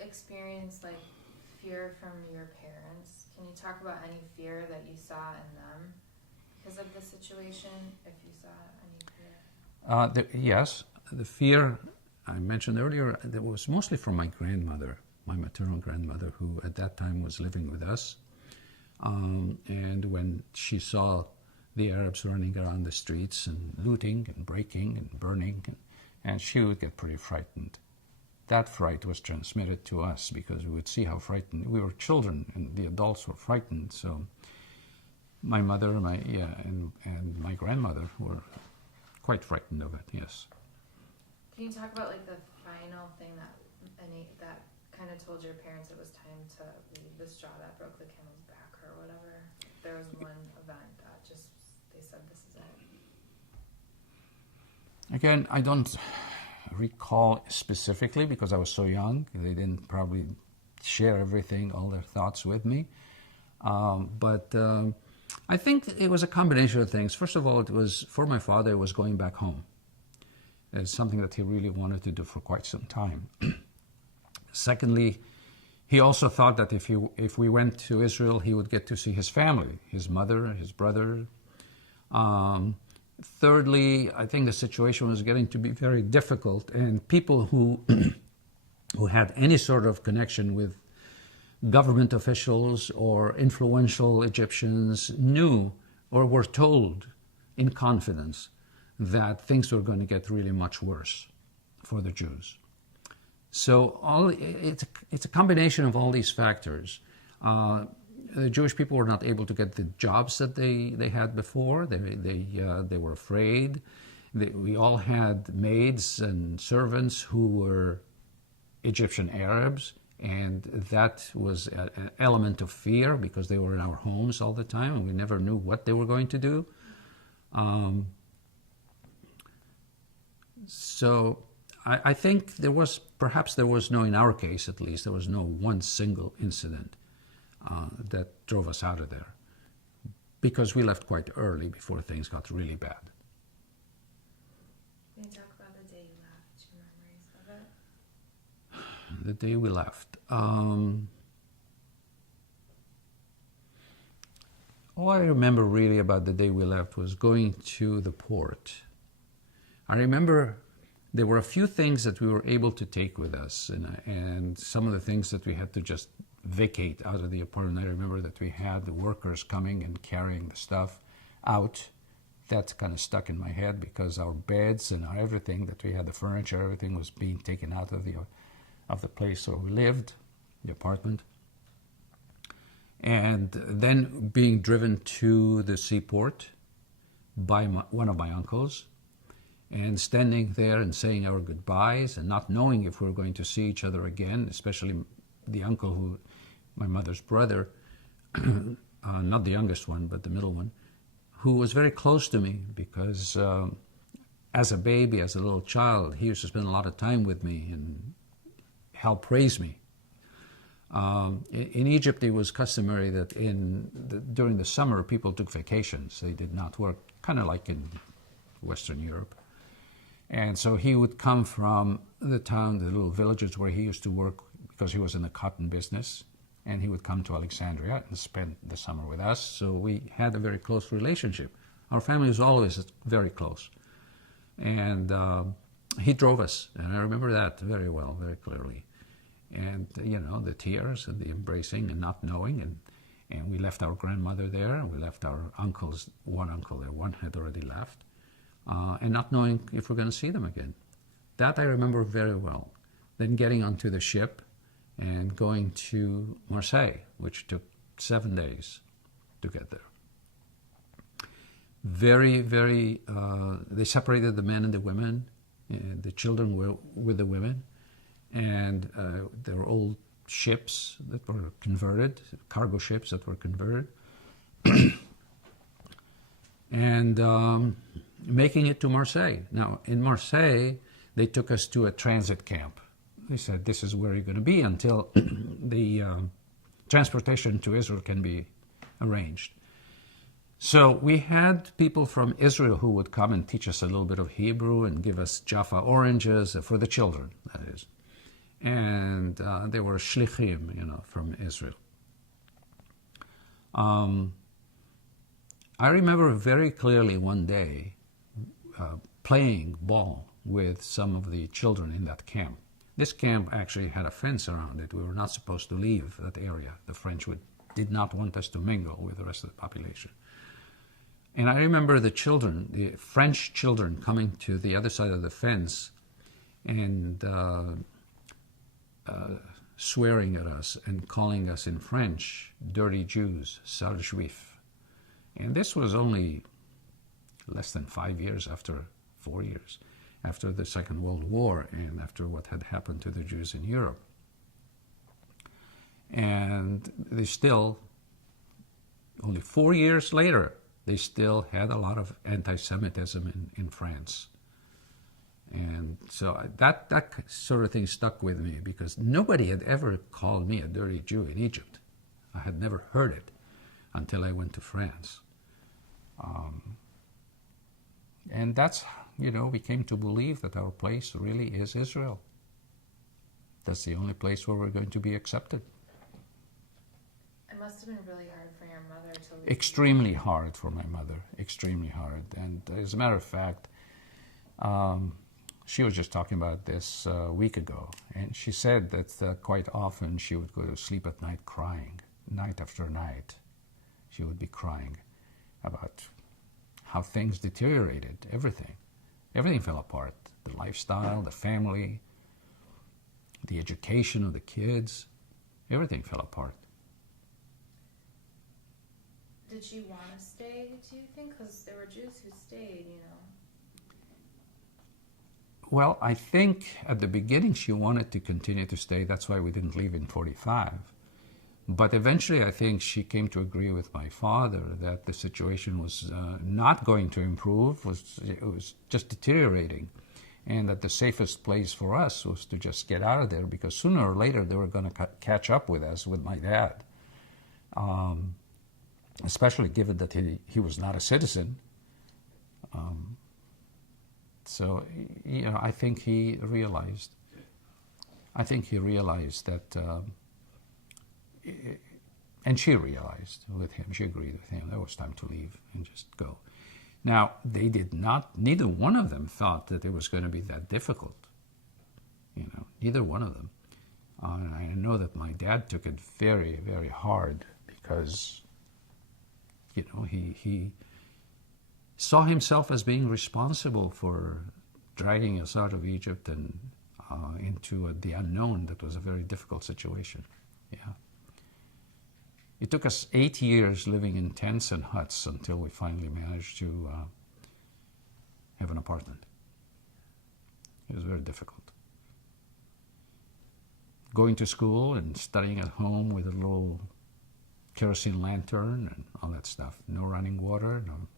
experience like fear from your parents? Can you talk about any fear that you saw in them because of the situation, if you saw any fear? Yes, the fear I mentioned earlier, that was mostly from my grandmother, my maternal grandmother, who at that time was living with us. And when she saw the Arabs running around the streets and looting and breaking and burning, and she would get pretty frightened. That fright was transmitted to us because we would see how frightened, we were children and the adults were frightened. So my mother, and my grandmother were quite frightened of it, yes. Can you talk about like the final thing that kind of told your parents it was time to leave, the straw that broke the camel's back or whatever? There was one event that just, they said this is it. Again, I don't recall specifically because I was so young. They didn't probably share everything, all their thoughts with me. But I think it was a combination of things. First of all, it was, for my father, it was going back home. It's something that he really wanted to do for quite some time. Secondly, he also thought that if we went to Israel, he would get to see his family, his mother, his brother. Thirdly, I think the situation was getting to be very difficult, and people who had any sort of connection with government officials or influential Egyptians knew or were told in confidence that things were going to get really much worse for the Jews. So it's a combination of all these factors. The Jewish people were not able to get the jobs that they had before. They were afraid. We all had maids and servants who were Egyptian Arabs, and that was an element of fear because they were in our homes all the time, and we never knew what they were going to do. So I think perhaps there was no, in our case at least, there was no one single incident that drove us out of there, because we left quite early before things got really bad. Can you talk about the day you left, your memories of it? The day we left. All I remember really about the day we left was going to the port. I remember there were a few things that we were able to take with us, and some of the things that we had to just vacate out of the apartment. I remember that we had the workers coming and carrying the stuff out. That's kind of stuck in my head because our beds and everything that we had, the furniture, everything was being taken out of the place where we lived, the apartment. And then being driven to the seaport by one of my uncles, and standing there and saying our goodbyes and not knowing if we were going to see each other again, especially the uncle who, my mother's brother, not the youngest one, but the middle one, who was very close to me because as a baby, as a little child, he used to spend a lot of time with me and help raise me. In Egypt, it was customary that during the summer, people took vacations. They did not work, kind of like in Western Europe. And so he would come from the town, the little villages where he used to work because he was in the cotton business, and he would come to Alexandria and spend the summer with us. So we had a very close relationship. Our family was always very close. And he drove us, and I remember that very well, very clearly. And, the tears and the embracing and not knowing. And we left our grandmother there, and we left our uncles, one uncle there, one had already left, and not knowing if we're going to see them again. That I remember very well. Then getting onto the ship and going to Marseille, which took 7 days to get there. Very, very, they separated the men and the women. And the children were with the women. And there were old ships that were converted, cargo ships that were converted. And making it to Marseille. Now, in Marseille, they took us to a transit camp. They said, this is where you're going to be until the transportation to Israel can be arranged. So we had people from Israel who would come and teach us a little bit of Hebrew and give us Jaffa oranges for the children, that is. And they were shlichim, from Israel. I remember very clearly one day playing ball with some of the children in that camp. This camp actually had a fence around it. We were not supposed to leave that area. The French did not want us to mingle with the rest of the population. And I remember the children, the French children, coming to the other side of the fence and swearing at us and calling us in French, dirty Jews, sale juif. And this was only less than 5 years after, 4 years, after the Second World War and after what had happened to the Jews in Europe. And they still, only 4 years later, they still had a lot of anti-Semitism in France. And so that sort of thing stuck with me because nobody had ever called me a dirty Jew in Egypt. I had never heard it until I went to France. And that's, we came to believe that our place really is Israel. That's the only place where we're going to be accepted. It must have been really hard for your mother to leave. Extremely hard for my mother, extremely hard. And as a matter of fact, she was just talking about this a week ago, and she said that quite often she would go to sleep at night crying, night after night. She would be crying about how things deteriorated, everything. Everything fell apart. The lifestyle, the family, the education of the kids, everything fell apart. Did she want to stay, do you think? Because there were Jews who stayed, Well, I think at the beginning she wanted to continue to stay. That's why we didn't leave in 45. But eventually I think she came to agree with my father that the situation was not going to improve, it was just deteriorating, and that the safest place for us was to just get out of there because sooner or later they were going to catch up with us, with my dad. Especially given that he was not a citizen. So, I think he realized that, and she realized with him, she agreed with him, it was time to leave and just go. Now, neither one of them thought that it was going to be that difficult. Neither one of them. And I know that my dad took it very, very hard because, he saw himself as being responsible for dragging us out of Egypt and into the unknown. That was a very difficult situation. Yeah. It took us 8 years living in tents and huts until we finally managed to have an apartment. It was very difficult. Going to school and studying at home with a little kerosene lantern and all that stuff. No running water, no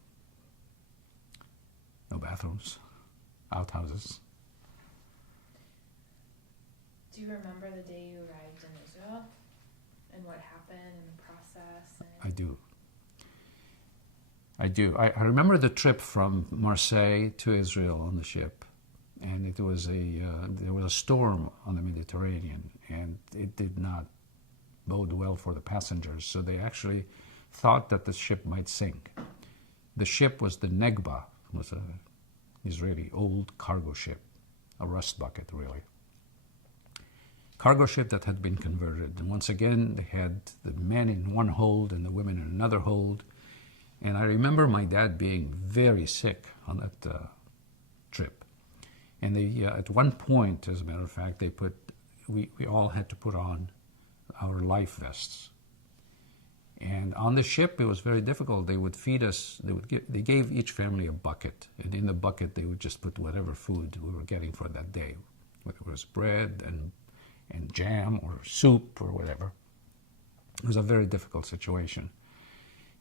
bathrooms, outhouses. Do you remember the day you arrived in Israel and what happened in the process? I do. I remember the trip from Marseille to Israel on the ship, and it was there was a storm on the Mediterranean, and it did not bode well for the passengers. So they actually thought that the ship might sink. The ship was the Negba, was an Israeli old cargo ship, a rust bucket really. cargo ship that had been converted. And once again, they had the men in one hold and the women in another hold. And I remember my dad being very sick on that trip. And they, at one point, as a matter of fact, we all had to put on our life vests. And on the ship, it was very difficult. They would feed us, they gave each family a bucket. And in the bucket, they would just put whatever food we were getting for that day, whether it was bread and jam or soup or whatever. It was a very difficult situation.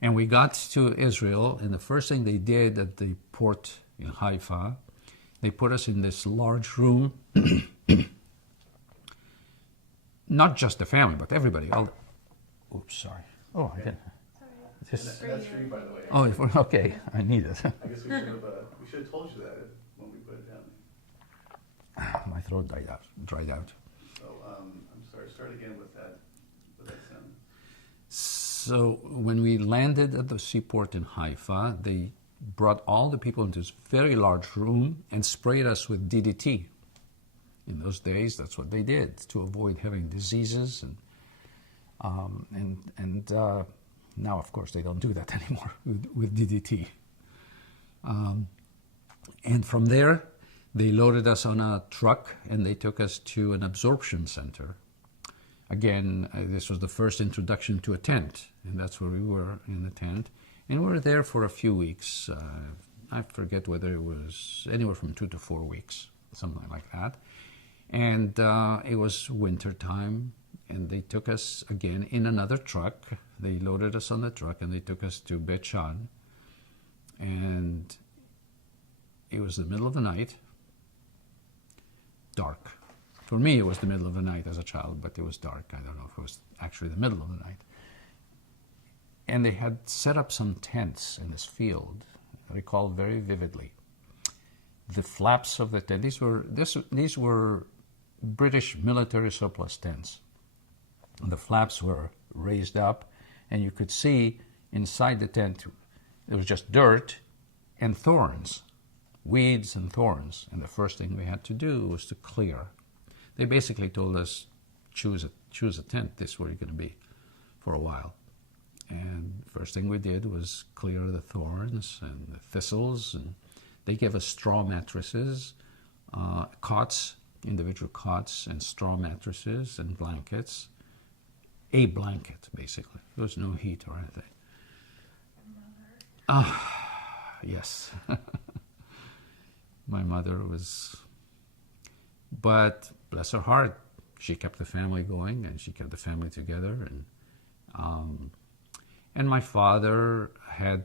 And we got to Israel, and the first thing they did at the port in Haifa, they put us in this large room. Not just the family, but everybody. Oops, sorry. Oh, I didn't. That's for you, by the way. Oh, okay. I need it. I guess we should have told you that when we put it down. My throat dried out. So I'm sorry. Start again with that sound. So when we landed at the seaport in Haifa, they brought all the people into this very large room and sprayed us with DDT. In those days, that's what they did to avoid having diseases, and now, of course, they don't do that anymore with DDT. And from there, they loaded us on a truck and they took us to an absorption center. Again, this was the first introduction to a tent, and that's where we were, in the tent. And we were there for a few weeks. I forget whether it was anywhere from 2 to 4 weeks, something like that. And it was winter time, and they took us again in another truck. They loaded us on the truck, and they took us to Bet Shan. And it was the middle of the night, dark. For me, it was the middle of the night as a child, but it was dark. I don't know if it was actually the middle of the night. And they had set up some tents in this field, I recall very vividly. The flaps of the tent, these were British military surplus tents. The flaps were raised up, and you could see inside the tent there was just dirt and thorns, weeds and thorns. And the first thing we had to do was to clear. They basically told us, choose a tent. This is where you're going to be for a while. And the first thing we did was clear the thorns and the thistles, and they gave us straw mattresses, cots, individual cots, and straw mattresses and blankets. A blanket, basically. There was no heat or anything. Yes. My mother was... But bless her heart, she kept the family going, and she kept the family together. And my father had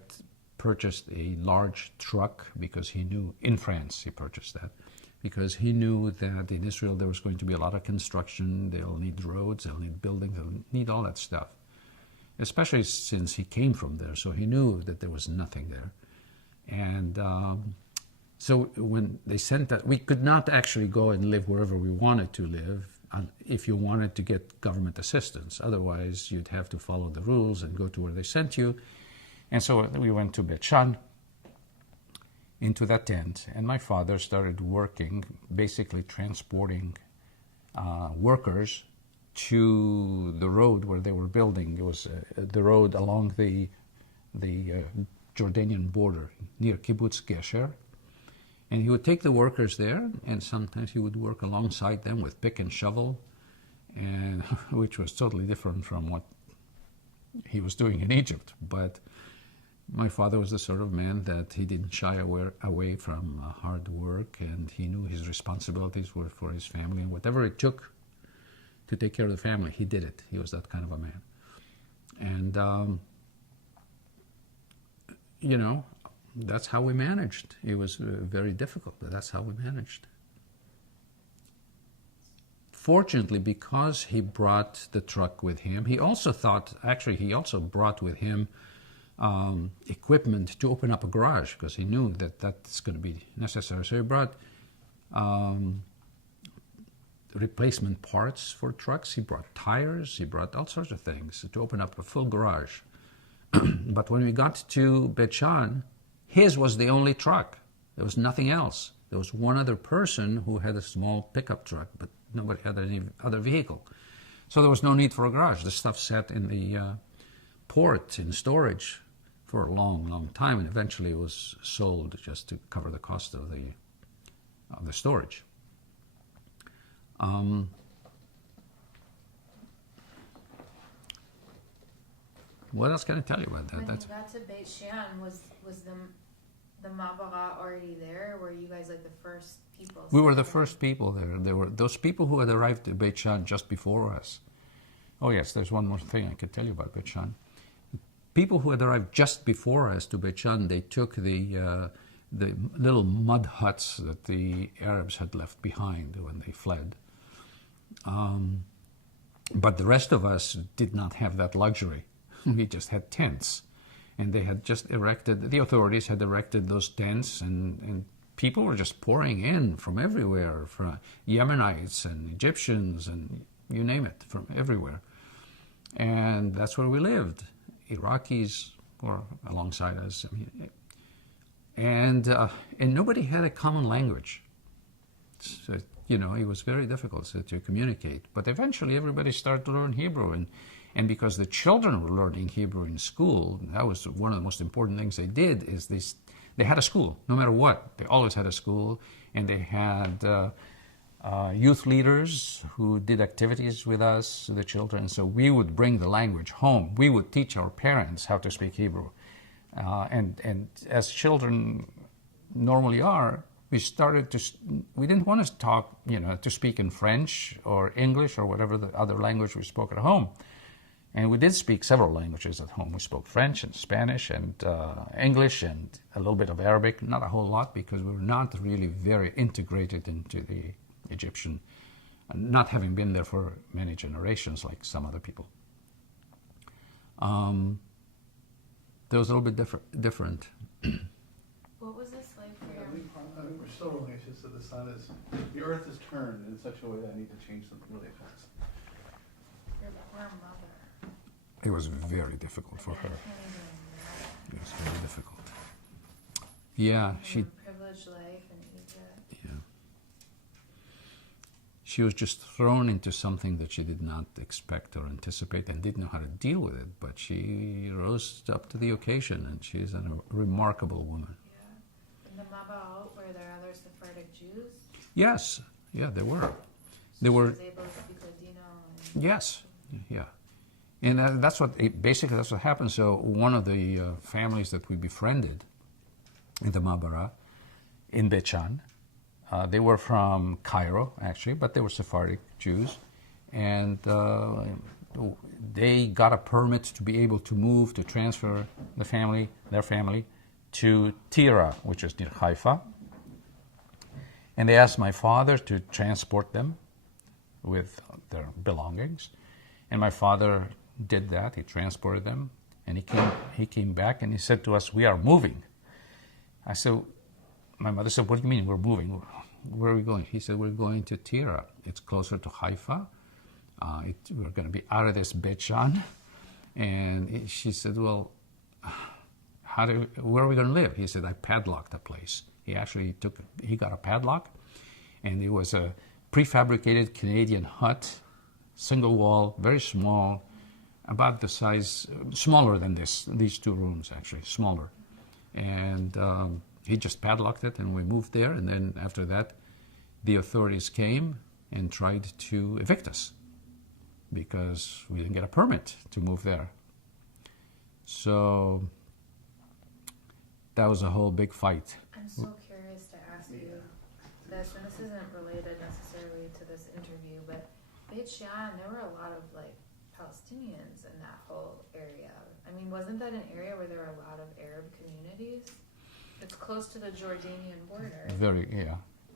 purchased a large truck because he knew, in France he purchased that, because he knew that in Israel there was going to be a lot of construction. They'll need roads, they'll need buildings, they'll need all that stuff, especially since he came from there. So he knew that there was nothing there. And so when they sent that, we could not actually go and live wherever we wanted to live if you wanted to get government assistance. Otherwise, you'd have to follow the rules and go to where they sent you. And so we went to Bet Shan, into that tent, and my father started working, basically transporting workers to the road where they were building. It was the road along the Jordanian border near Kibbutz Gesher. And he would take the workers there, and sometimes he would work alongside them with pick and shovel, and which was totally different from what he was doing in Egypt. But my father was the sort of man that he didn't shy away from hard work, and he knew his responsibilities were for his family, and whatever it took to take care of the family, he did it. He was that kind of a man. And, you know, that's how we managed. It was very difficult, but that's how we managed. Fortunately, because he brought the truck with him, he also brought with him equipment to open up a garage, because he knew that that's going to be necessary. So he brought replacement parts for trucks, he brought tires, he brought all sorts of things to open up a full garage. But when we got to Bet Shan, his was the only truck. There was nothing else. There was one other person who had a small pickup truck, but Nobody had any other vehicle. So there was no need for a garage. The stuff sat in the port in storage for a long, long time, and eventually it was sold just to cover the cost of the storage. What else can I tell you about that? When you got to Beit Shean, was the Mabara already there? Were you guys like the first people? We were the first people there. There were those people who had arrived at Beit Shean just before us. Oh yes, there's one more thing I could tell you about Beit Shean. People who had arrived just before us to Beit Shean, they took the little mud huts that the Arabs had left behind when they fled. But the rest of us did not have that luxury. We just had tents. And they had just erected, the authorities had erected those tents, and people were just pouring in from everywhere, from Yemenites and Egyptians and you name it, from everywhere. And that's where we lived. Iraqis were alongside us. I mean, and nobody had a common language. So, you know, it was very difficult to communicate. But eventually everybody started to learn Hebrew. And because the children were learning Hebrew in school, that was one of the most important things they did, is they had a school, no matter what. They always had a school, and they had youth leaders who did activities with us, the children. So we would bring the language home. We would teach our parents how to speak Hebrew. And as children normally are, we didn't want to talk, to speak in French or English or whatever the other language we spoke at home. And we did speak several languages at home. We spoke French and Spanish and English and a little bit of Arabic, not a whole lot because we were not really very integrated into the Egyptian, not having been there for many generations like some other people. That was a little bit different. What was this like for you? We're still rolling. It's just that the earth is turned in such a way that I need to change something really fast. Your poor mother. It was very difficult for her. It was very difficult. Yeah, she. Privileged life in Egypt. Yeah. She was just thrown into something that she did not expect or anticipate and didn't know how to deal with it. But she rose up to the occasion, and she's a remarkable woman. Yeah. In the Mabaot, were there other Sephardic Jews? Yes. Yeah, there were. So There were. she was able to speak Ladino. Yes. Yeah. And that's what happened. So one of the families that we befriended in the Mabara, in Beit Shean, they were from Cairo, actually, but they were Sephardic Jews. And they got a permit to be able to move, to transfer their family, to Tira, which is near Haifa. And they asked my father to transport them with their belongings. And my father did that. He transported them, and he came back and he said to us, "We are moving." I said, my mother said, "What do you mean we're moving? Where are we going?" He said, "We're going to Tira. It's closer to Haifa. We're going to be out of this Beit Shean." And she said, "Well, where are we going to live?" He said, "I padlocked the place." He got a padlock, and it was a prefabricated Canadian hut, single wall, very small, about the size, smaller than these two rooms actually, smaller. And he just padlocked it, and we moved there. And then after that, the authorities came and tried to evict us because we didn't get a permit to move there. So that was a whole big fight. I'm so curious to ask you this, and this isn't related necessarily to this interview, but Beit Shean, there were a lot of Palestinians in that whole area. I mean, wasn't that an area where there were a lot of Arab communities? It's close to the Jordanian border.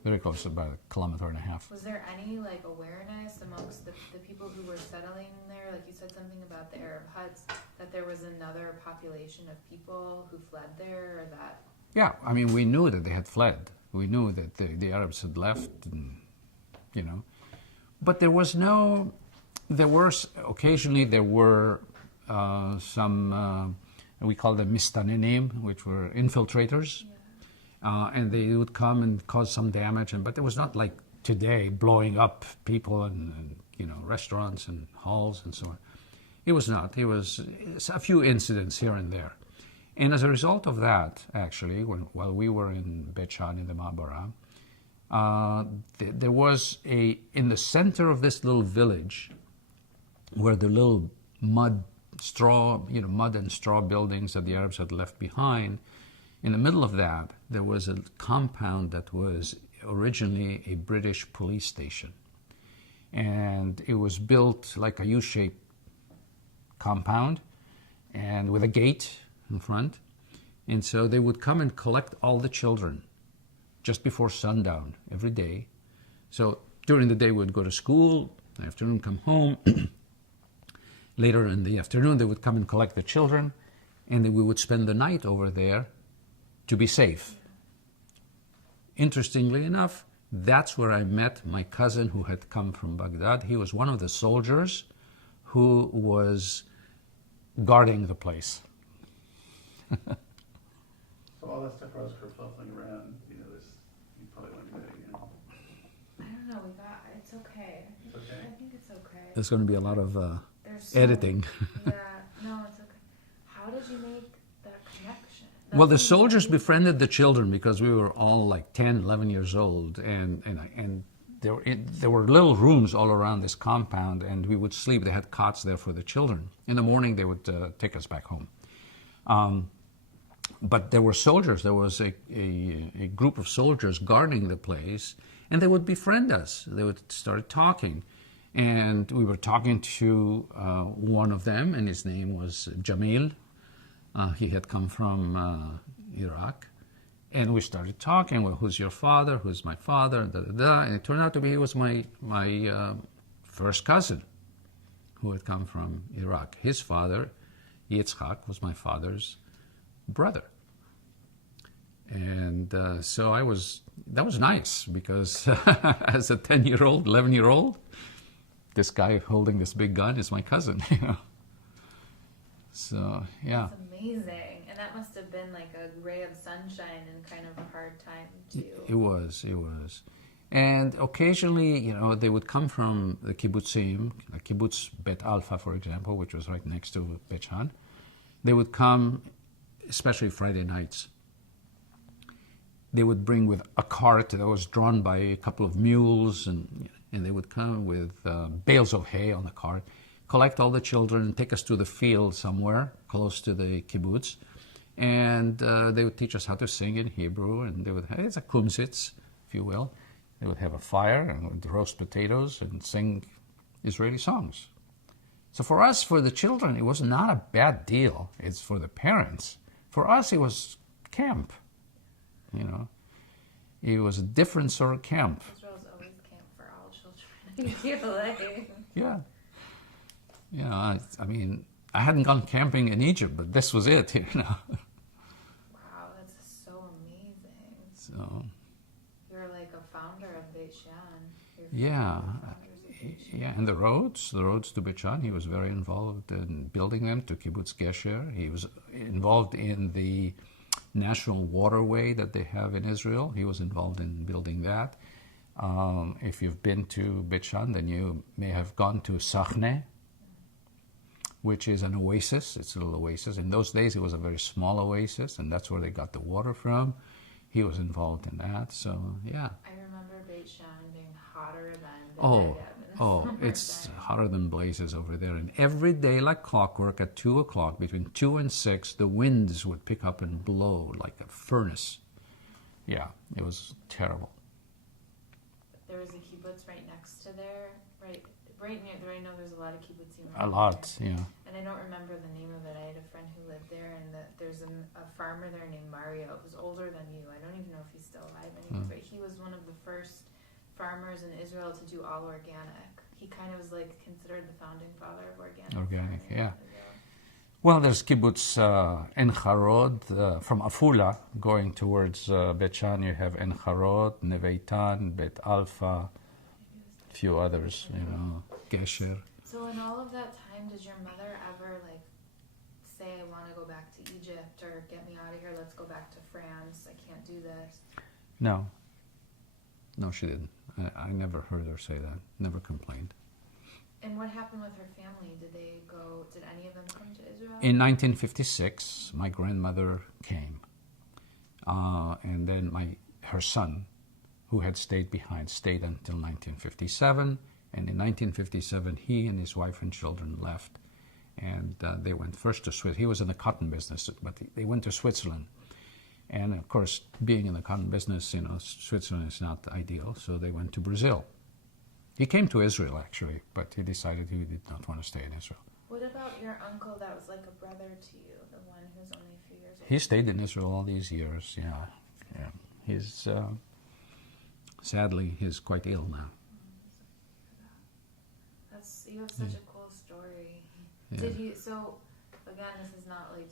Very close, about a kilometer and a half. Was there any awareness amongst the people who were settling there? Like you said something about the Arab huts, that there was another population of people who fled there, or that? Yeah, I mean, we knew that they had fled. We knew that the Arabs had left, and, but there was no. Occasionally there were some, we call them mistanenim, which were infiltrators. And they would come and cause some damage, but it was not like today, blowing up people and restaurants and halls and so on. It was not. It was a few incidents here and there. And as a result of that, actually, while we were in Beit Shan in the Ma'abara, there was in the center of this little village, where the little mud and straw buildings that the Arabs had left behind, in the middle of that, there was a compound that was originally a British police station. And it was built like a U-shaped compound and with a gate in front. And so they would come and collect all the children just before sundown every day. So during the day we would go to school, in the afternoon come home. Later in the afternoon they would come and collect the children, and then we would spend the night over there to be safe. Interestingly enough, that's where I met my cousin who had come from Baghdad. He was one of the soldiers who was guarding the place. So all that stuff I was kerfuffling around, you probably wouldn't do it again. I don't know. It's okay. It's okay? I think it's okay. There's going to be a lot of There's editing. Yeah. No, it's okay. How did you make that connection? Well, the soldiers befriended the children because we were all like 10, 11 years old, and there were little rooms all around this compound, and we would sleep. They had cots there for the children. In the morning, they would take us back home. But there were soldiers. There was a group of soldiers guarding the place, and they would befriend us. They would start talking, and we were talking to one of them, and his name was Jamil. He had come from Iraq, and we started talking. Well, who's your father? Who's my father? And it turned out to be he was my first cousin, who had come from Iraq. His father, Yitzchak, was my father's brother, and so that was nice because as a 10-year-old, 11-year-old, this guy holding this big gun is my cousin. So yeah. That's amazing. And that must have been like a ray of sunshine in kind of a hard time too. It was. And occasionally, they would come from the kibbutzim, like kibbutz Bet Alpha, for example, which was right next to Beit Shan. They would come, especially Friday nights. They would bring with a cart that was drawn by a couple of mules, and they would come with bales of hay on the cart, collect all the children and take us to the field somewhere close to the kibbutz. And they would teach us how to sing in Hebrew, and they would have, it's a kumsitz, if you will. They would have a fire and would roast potatoes and sing Israeli songs. So for us, for the children, it was not a bad deal. It's for the parents. For us, it was camp. It was a different sort of camp. Israel's always camp for all children. I feel like. Yeah. I mean, I hadn't gone camping in Egypt, but this was it, Wow, that's so amazing. So. You're like a founder of Beit Shan. Yeah. Yeah, and the roads to Beit Shan, he was very involved in building them to Kibbutz Gesher. He was involved in the national waterway that they have in Israel. He was involved in building that. If you've been to Beit Shan, then you may have gone to Sachneh, which is an oasis. It's a little oasis. In those days, it was a very small oasis, and that's where they got the water from. He was involved in that, so yeah. I remember Beit Shan being hotter than It's hotter than blazes over there. And every day, like clockwork, at 2 o'clock, between 2 and 6, the winds would pick up and blow like a furnace. Yeah, it was terrible. There was a kibbutz right next to there, right near there. I know there's a lot of kibbutzim. A lot, yeah. And I don't remember the name of it. I had a friend who lived there, and there's a farmer there named Mario, who's older than you. I don't even know if he's still alive anymore, but he was one of the first farmers in Israel to do all organic. He kind of was like considered the founding father of organic. Organic, farming. yeah. Well, there's kibbutz En Harod from Afula going towards Beit Shan. You have En Harod, Neveitan, Beit Alpha, a few others, Gesher. So in all of that time, did your mother ever say, I want to go back to Egypt, or get me out of here, let's go back to France, I can't do this? No, she didn't. I never heard her say that. Never complained. And what happened with her family? Did any of them come to Israel? In 1956, my grandmother came. And then her son, who had stayed behind, stayed until 1957. And in 1957, he and his wife and children left. And they went first to Switzerland. He was in the cotton business, but they went to Switzerland. And of course, being in the cotton business, Switzerland is not ideal, so they went to Brazil. He came to Israel, actually, but he decided he did not want to stay in Israel. What about your uncle that was like a brother to you, the one who's only a few years old? He stayed in Israel all these years, yeah. He's, sadly, he's quite ill now. You have such a cool story. Yeah. So, again, this is not like,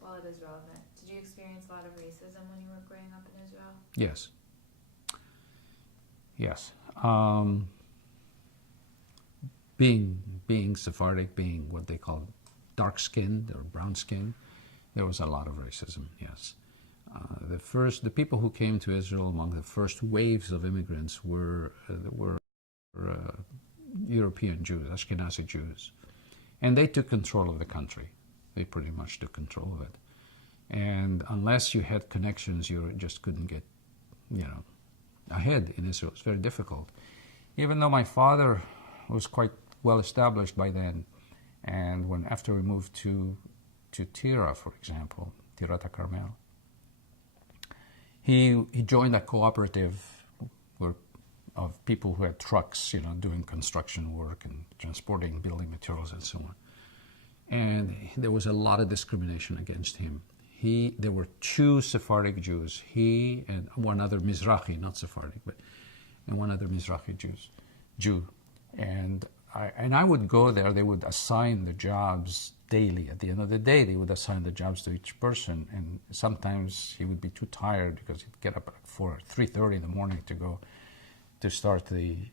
well, it is relevant. Did you experience a lot of racism when you were growing up in Israel? Yes. Yes. Being Sephardic, being what they call dark-skinned or brown-skinned, there was a lot of racism, yes. The people who came to Israel among the first waves of immigrants were European Jews, Ashkenazi Jews. And they took control of the country. They pretty much took control of it. And unless you had connections, you just couldn't get, ahead in Israel. It's very difficult. Even though my father was quite well established by then, and after we moved to Tira, for example, Tirat HaKarmel, he joined a cooperative of people who had trucks, doing construction work and transporting building materials and so on. And there was a lot of discrimination against him. There were two Sephardic Jews, he and one other Mizrahi, not Sephardic, and one other Mizrahi Jew. And I would go there. They would assign the jobs daily. At the end of the day, they would assign the jobs to each person. And sometimes he would be too tired because he'd get up at 3:30 in the morning to go to start the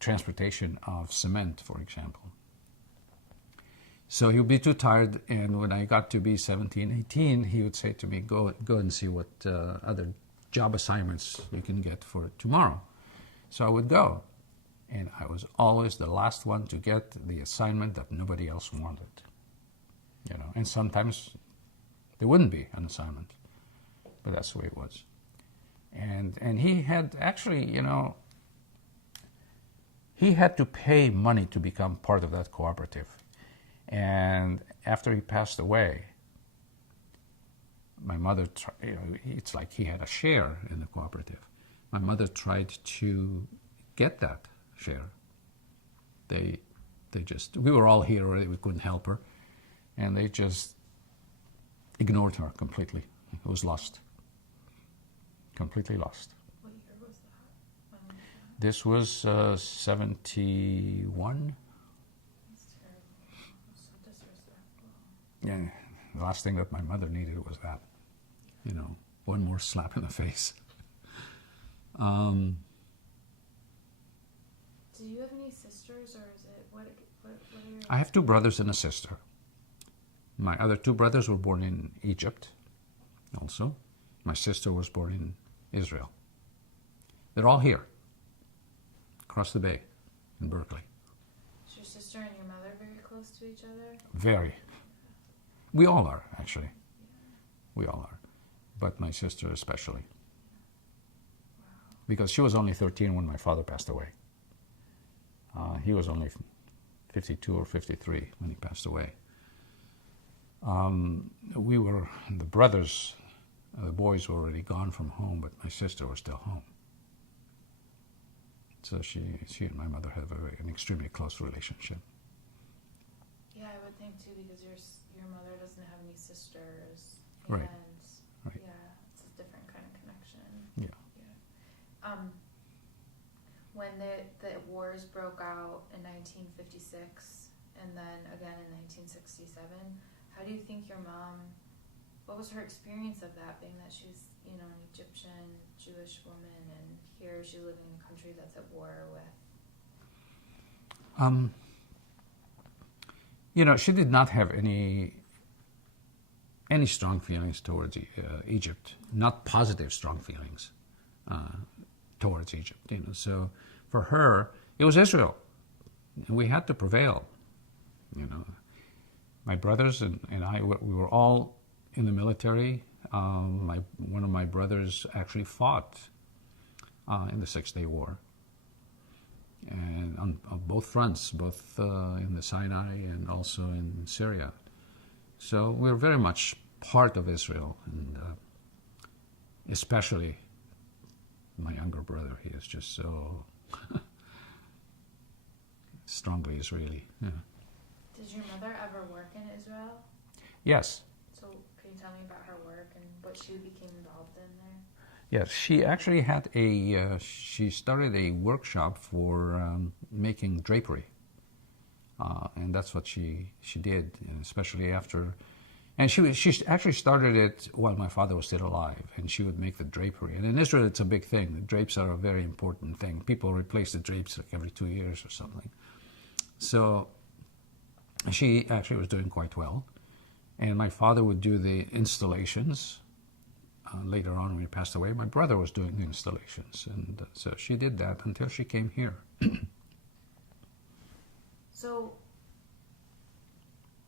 transportation of cement, for example. So he would be too tired, and when I got to be 17, 18, he would say to me, go and see what other job assignments you can get for tomorrow. So I would go, and I was always the last one to get the assignment that nobody else wanted. And sometimes there wouldn't be an assignment, but that's the way it was. And he had actually, he had to pay money to become part of that cooperative. And after he passed away, my mother, it's like he had a share in the cooperative. My mother tried to get that share. We were all here already, we couldn't help her. And they just ignored her completely. It was lost. Completely lost. What year was that? When was that? This was 71. Yeah, the last thing that my mother needed was that, one more slap in the face. Do you have any sisters, or is it, what are your... I have two brothers and a sister. My other two brothers were born in Egypt, also. My sister was born in Israel. They're all here, across the bay, in Berkeley. Is your sister and your mother very close to each other? Very. We all are, actually. We all are. But my sister especially. Wow. Because she was only 13 when my father passed away. He was only 52 or 53 when he passed away. The brothers, the boys were already gone from home, but my sister was still home. So she and my mother have an extremely close relationship. Yeah, I would think too, because your mother doesn't have any sisters. Right. And Right. yeah, it's a different kind of connection. Yeah. When the wars broke out in 1956 and then again in 1967, how do you think your mom, what was her experience of that, being that she's, an Egyptian Jewish woman, and here she's living in a country that's at war with? She did not have any strong feelings towards Egypt, not positive strong feelings towards Egypt. So for her, it was Israel, and we had to prevail. My brothers and I, we were all in the military. One of my brothers actually fought in the Six-Day War, and on both fronts, both in the Sinai and also in Syria. So we're very much part of Israel, and especially my younger brother. He is just so strongly Israeli. Yeah. Did your mother ever work in Israel? Yes. So can you tell me about her work and what she became involved in there? Yes, she actually had she started a workshop for making drapery. And that's what she did, especially after, and she actually started it while my father was still alive, and she would make the drapery. And in Israel, it's a big thing. The drapes are a very important thing. People replace the drapes like every 2 years or something. So she actually was doing quite well, and my father would do the installations. Later on, when he passed away, my brother was doing the installations, and so she did that until she came here. So,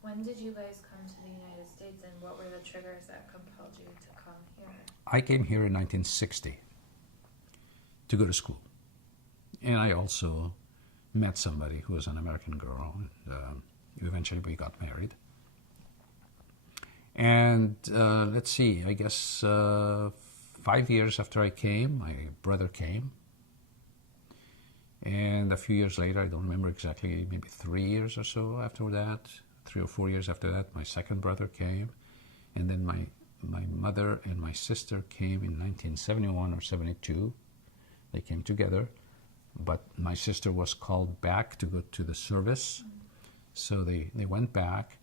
when did you guys come to the United States, and what were the triggers that compelled you to come here? I came here in 1960 to go to school, and I also met somebody who was an American girl. Eventually, we got married. And let's see, I guess 5 years after I came, my brother came. And a few years later, I don't remember exactly, maybe 3 years or so after that, 3 or 4 years after that, my second brother came. And then my mother and my sister came in 1971 or 72. They came together. But my sister was called back to go to the service. So they went back.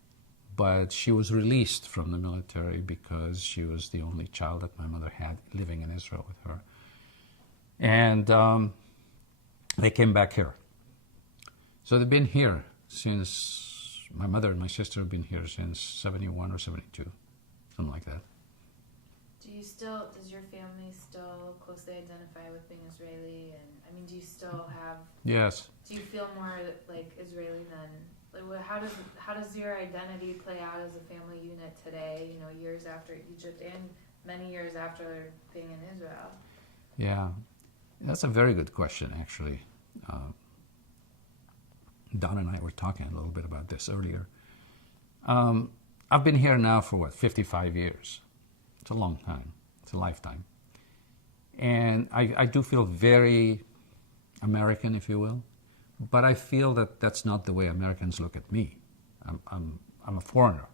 But she was released from the military because she was the only child that my mother had living in Israel with her. And they came back here. So they've been here since, my mother and my sister have been here since 71 or 72, something like that. Does your family still closely identify with being Israeli? And I mean, do you still have... Yes. Do you feel more like Israeli than... Like, how does your identity play out as a family unit today, years after Egypt and many years after being in Israel? Yeah, that's a very good question, actually. Don and I were talking a little bit about this earlier. I've been here now for, 55 years. It's a long time. It's a lifetime. And I do feel very American, if you will. But I feel that that's not the way Americans look at me. I'm a foreigner,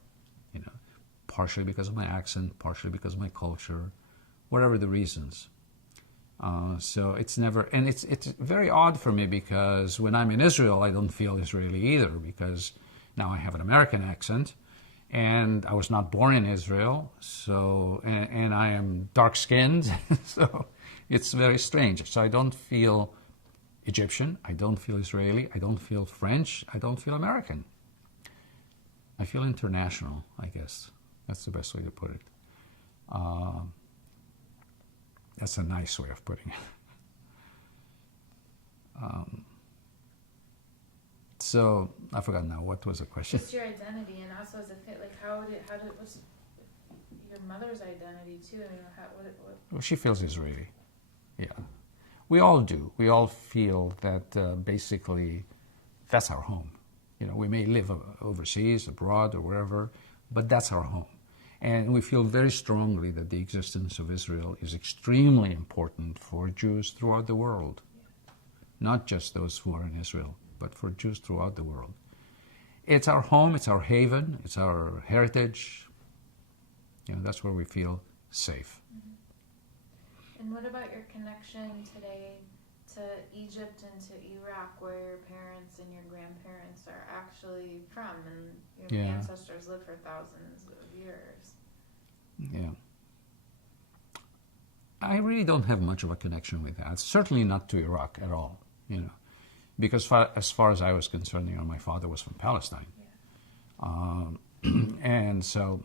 partially because of my accent, partially because of my culture, whatever the reasons. So it's never, and it's very odd for me because when I'm in Israel, I don't feel Israeli either because now I have an American accent, and I was not born in Israel, so and I am dark-skinned, so it's very strange. So I don't feel Egyptian, I don't feel Israeli, I don't feel French, I don't feel American. I feel international, I guess. That's the best way to put it. That's a nice way of putting it. So, I forgot now, what was the question? Just your identity, and also as a fit, like what's your mother's identity too? I mean, Well, she feels Israeli, yeah. We all do. We all feel that basically that's our home. We may live overseas, abroad, or wherever, but that's our home. And we feel very strongly that the existence of Israel is extremely important for Jews throughout the world. Not just those who are in Israel, but for Jews throughout the world. It's our home, it's our haven, it's our heritage. That's where we feel safe. Mm-hmm. And what about your connection today to Egypt and to Iraq, where your parents and your grandparents are actually from, and your ancestors lived for thousands of years? Yeah. I really don't have much of a connection with that. Certainly not to Iraq at all, because as far as I was concerned, my father was from Palestine. Yeah. And so,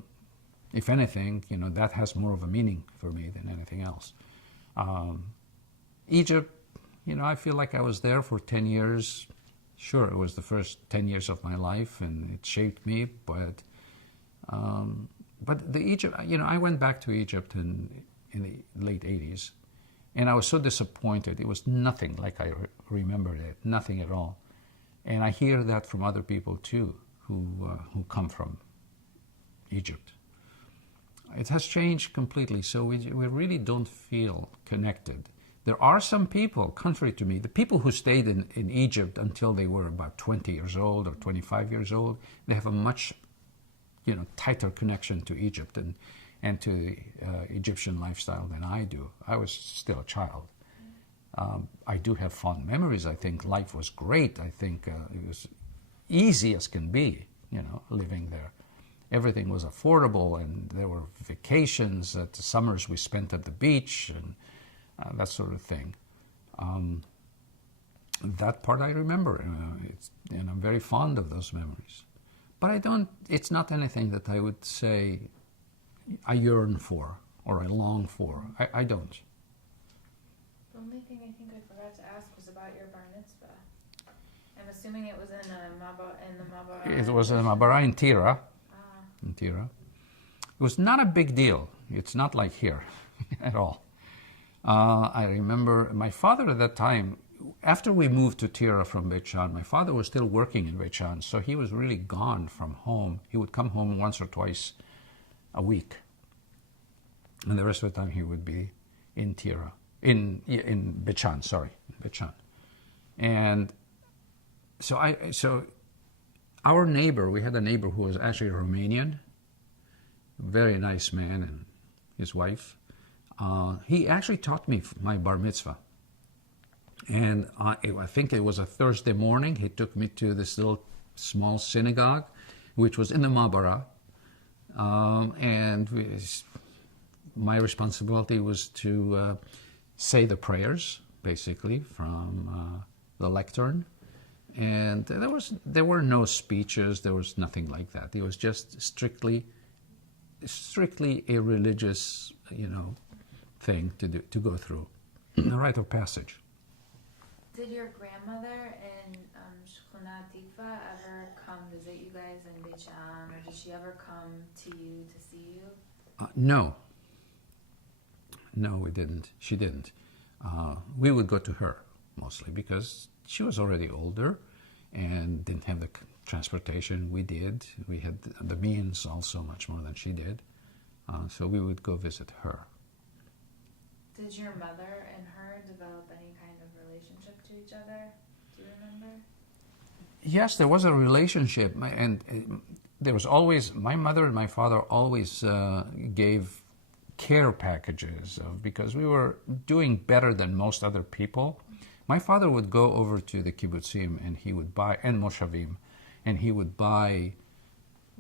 if anything, that has more of a meaning for me than anything else. Egypt, I feel like I was there for 10 years. Sure, it was the first 10 years of my life, and it shaped me, but the Egypt, I went back to Egypt in the late 80s, and I was so disappointed. It was nothing like I remembered it, nothing at all. And I hear that from other people too, who come from Egypt. It has changed completely, so we really don't feel connected. There are some people, contrary to me, the people who stayed in Egypt until they were about 20 years old or 25 years old, they have a much tighter connection to Egypt and to the Egyptian lifestyle than I do. I was still a child. I do have fond memories. I think life was great. I think it was easy as can be, living there. Everything was affordable, and there were vacations. At the summers we spent at the beach and that sort of thing. That part I remember, and I'm very fond of those memories. But it's not anything that I would say I yearn for or I long for. I don't. The only thing I think I forgot to ask was about your bar mitzvah. I'm assuming it was in the Mabara. It was in Mabara in Tira. In Tira. It was not a big deal. It's not like here at all. I remember my father at that time, after we moved to Tira from Beit Shan, my father was still working in Beit Shan, so he was really gone from home. He would come home once or twice a week. And the rest of the time he would be in Tira, in Beit Shan, Beit Shan. And so our neighbor, we had a neighbor who was actually Romanian, very nice man, and his wife. He actually taught me my bar mitzvah. And I think it was a Thursday morning. He took me to this little small synagogue, which was in the Mabara. My responsibility was to say the prayers, basically, from the lectern. And there were no speeches. There was nothing like that. It was just strictly a religious, thing to go through, a rite of passage. Did your grandmother in Shkuna Tikva ever come visit you guys in Beit Shan, or did she ever come to you to see you? No, we didn't. She didn't. We would go to her mostly because she was already older and didn't have the transportation we did. We had the means also much more than she did. So we would go visit her. Did your mother and her develop any kind of relationship to each other? Do you remember? Yes, there was a relationship, and there was always, my mother and my father always gave care packages because we were doing better than most other people. My father would go over to the kibbutzim and he would buy, and moshavim, and he would buy,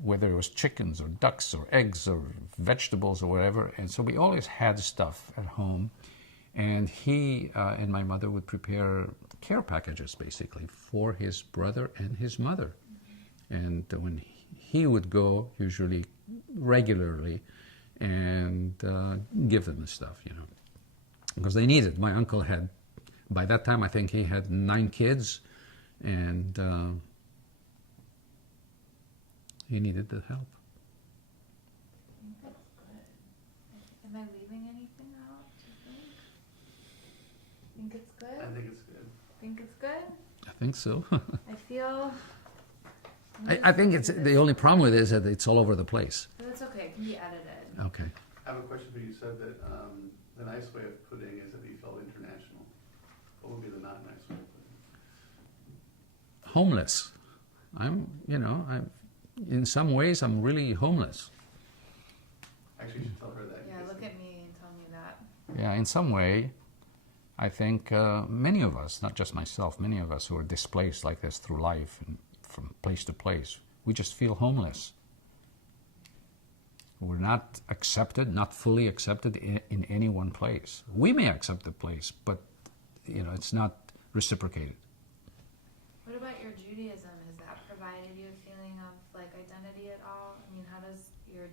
whether it was chickens or ducks or eggs or vegetables or whatever. And so we always had stuff at home. And he and my mother would prepare care packages, basically, for his brother and his mother. And when he would go, usually regularly, and give them the stuff, because they needed. My uncle had, by that time, I think he had 9 kids, and he needed the help. I think that's good. Am I leaving anything out, do you think? Think it's good? I think it's good. Think it's good? I think so. I feel... I think it's the only problem with it is that it's all over the place. But that's okay. It can be edited. Okay. I have a question for you. You said that the nice way of putting is that you felt international. What would be the not nice way of putting it? Homeless. I'm in some ways, I'm really homeless. Actually, you should tell her that. Yeah, look at me and tell me that. Yeah, in some way, I think many of us, not just myself, many of us who are displaced like this through life and from place to place, we just feel homeless. We're not accepted, not fully accepted in any one place. We may accept the place, but it's not reciprocated. What about your Judaism? Has that provided you a feeling of identity at all? I mean, how does your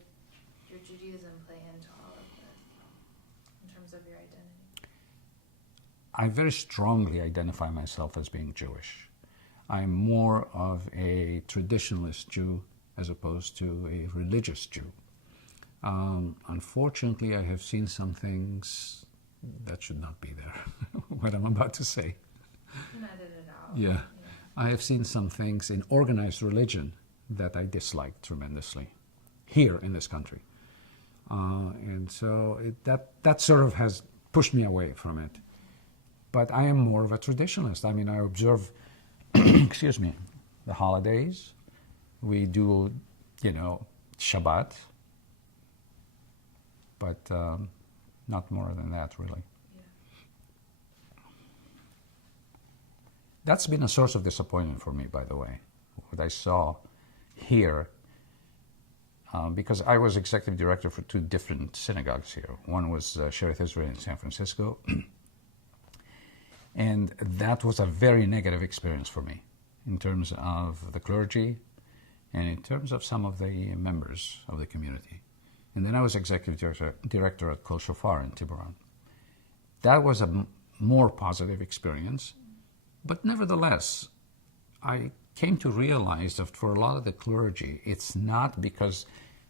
Judaism play into all of this in terms of your identity? I very strongly identify myself as being Jewish. I'm more of a traditionalist Jew as opposed to a religious Jew. Unfortunately, I have seen some things that should not be there, what I'm about to say. You can edit it out. Yeah. I have seen some things in organized religion that I dislike tremendously here in this country. And so that sort of has pushed me away from it. But I am more of a traditionalist. I mean, I observe, excuse me, the holidays. We do, Shabbat. But not more than that, really. Yeah. That's been a source of disappointment for me, by the way, what I saw here, because I was executive director for 2 different synagogues here. One was Shereth Israel in San Francisco, and that was a very negative experience for me in terms of the clergy and in terms of some of the members of the community. And then I was executive director at Kol Shofar in Tiburon. That was a more positive experience, but nevertheless, I came to realize that for a lot of the clergy, it's not because,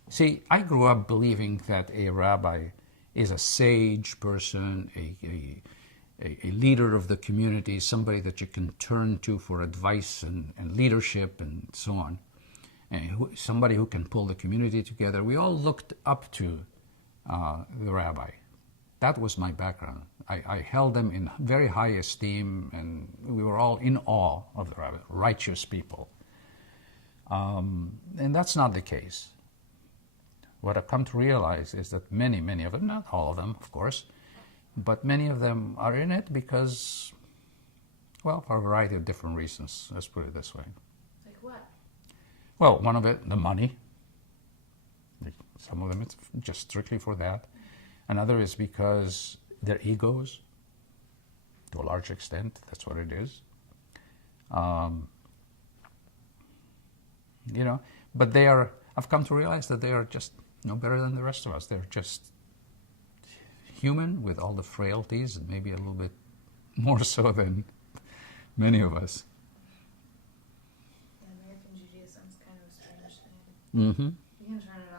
see, I grew up believing that a rabbi is a sage person, a leader of the community, somebody that you can turn to for advice and leadership and so on, and somebody who can pull the community together. We all looked up to the rabbi. That was my background. I held them in very high esteem, and we were all in awe of the rabbi, righteous people. And that's not the case. What I've come to realize is that many, many of them, not all of them, of course, but many of them are in it because, well, for a variety of different reasons. Let's put it this way. Like what? Well, one of it, the money. Some of them, it's just strictly for that. Another is because their egos, to a large extent, that's what it is. But I've come to realize that they are just no better than the rest of us. They're just human with all the frailties, and maybe a little bit more so than many of us. Yeah, American Judaism is kind of a strange thing. Mm-hmm. You can turn it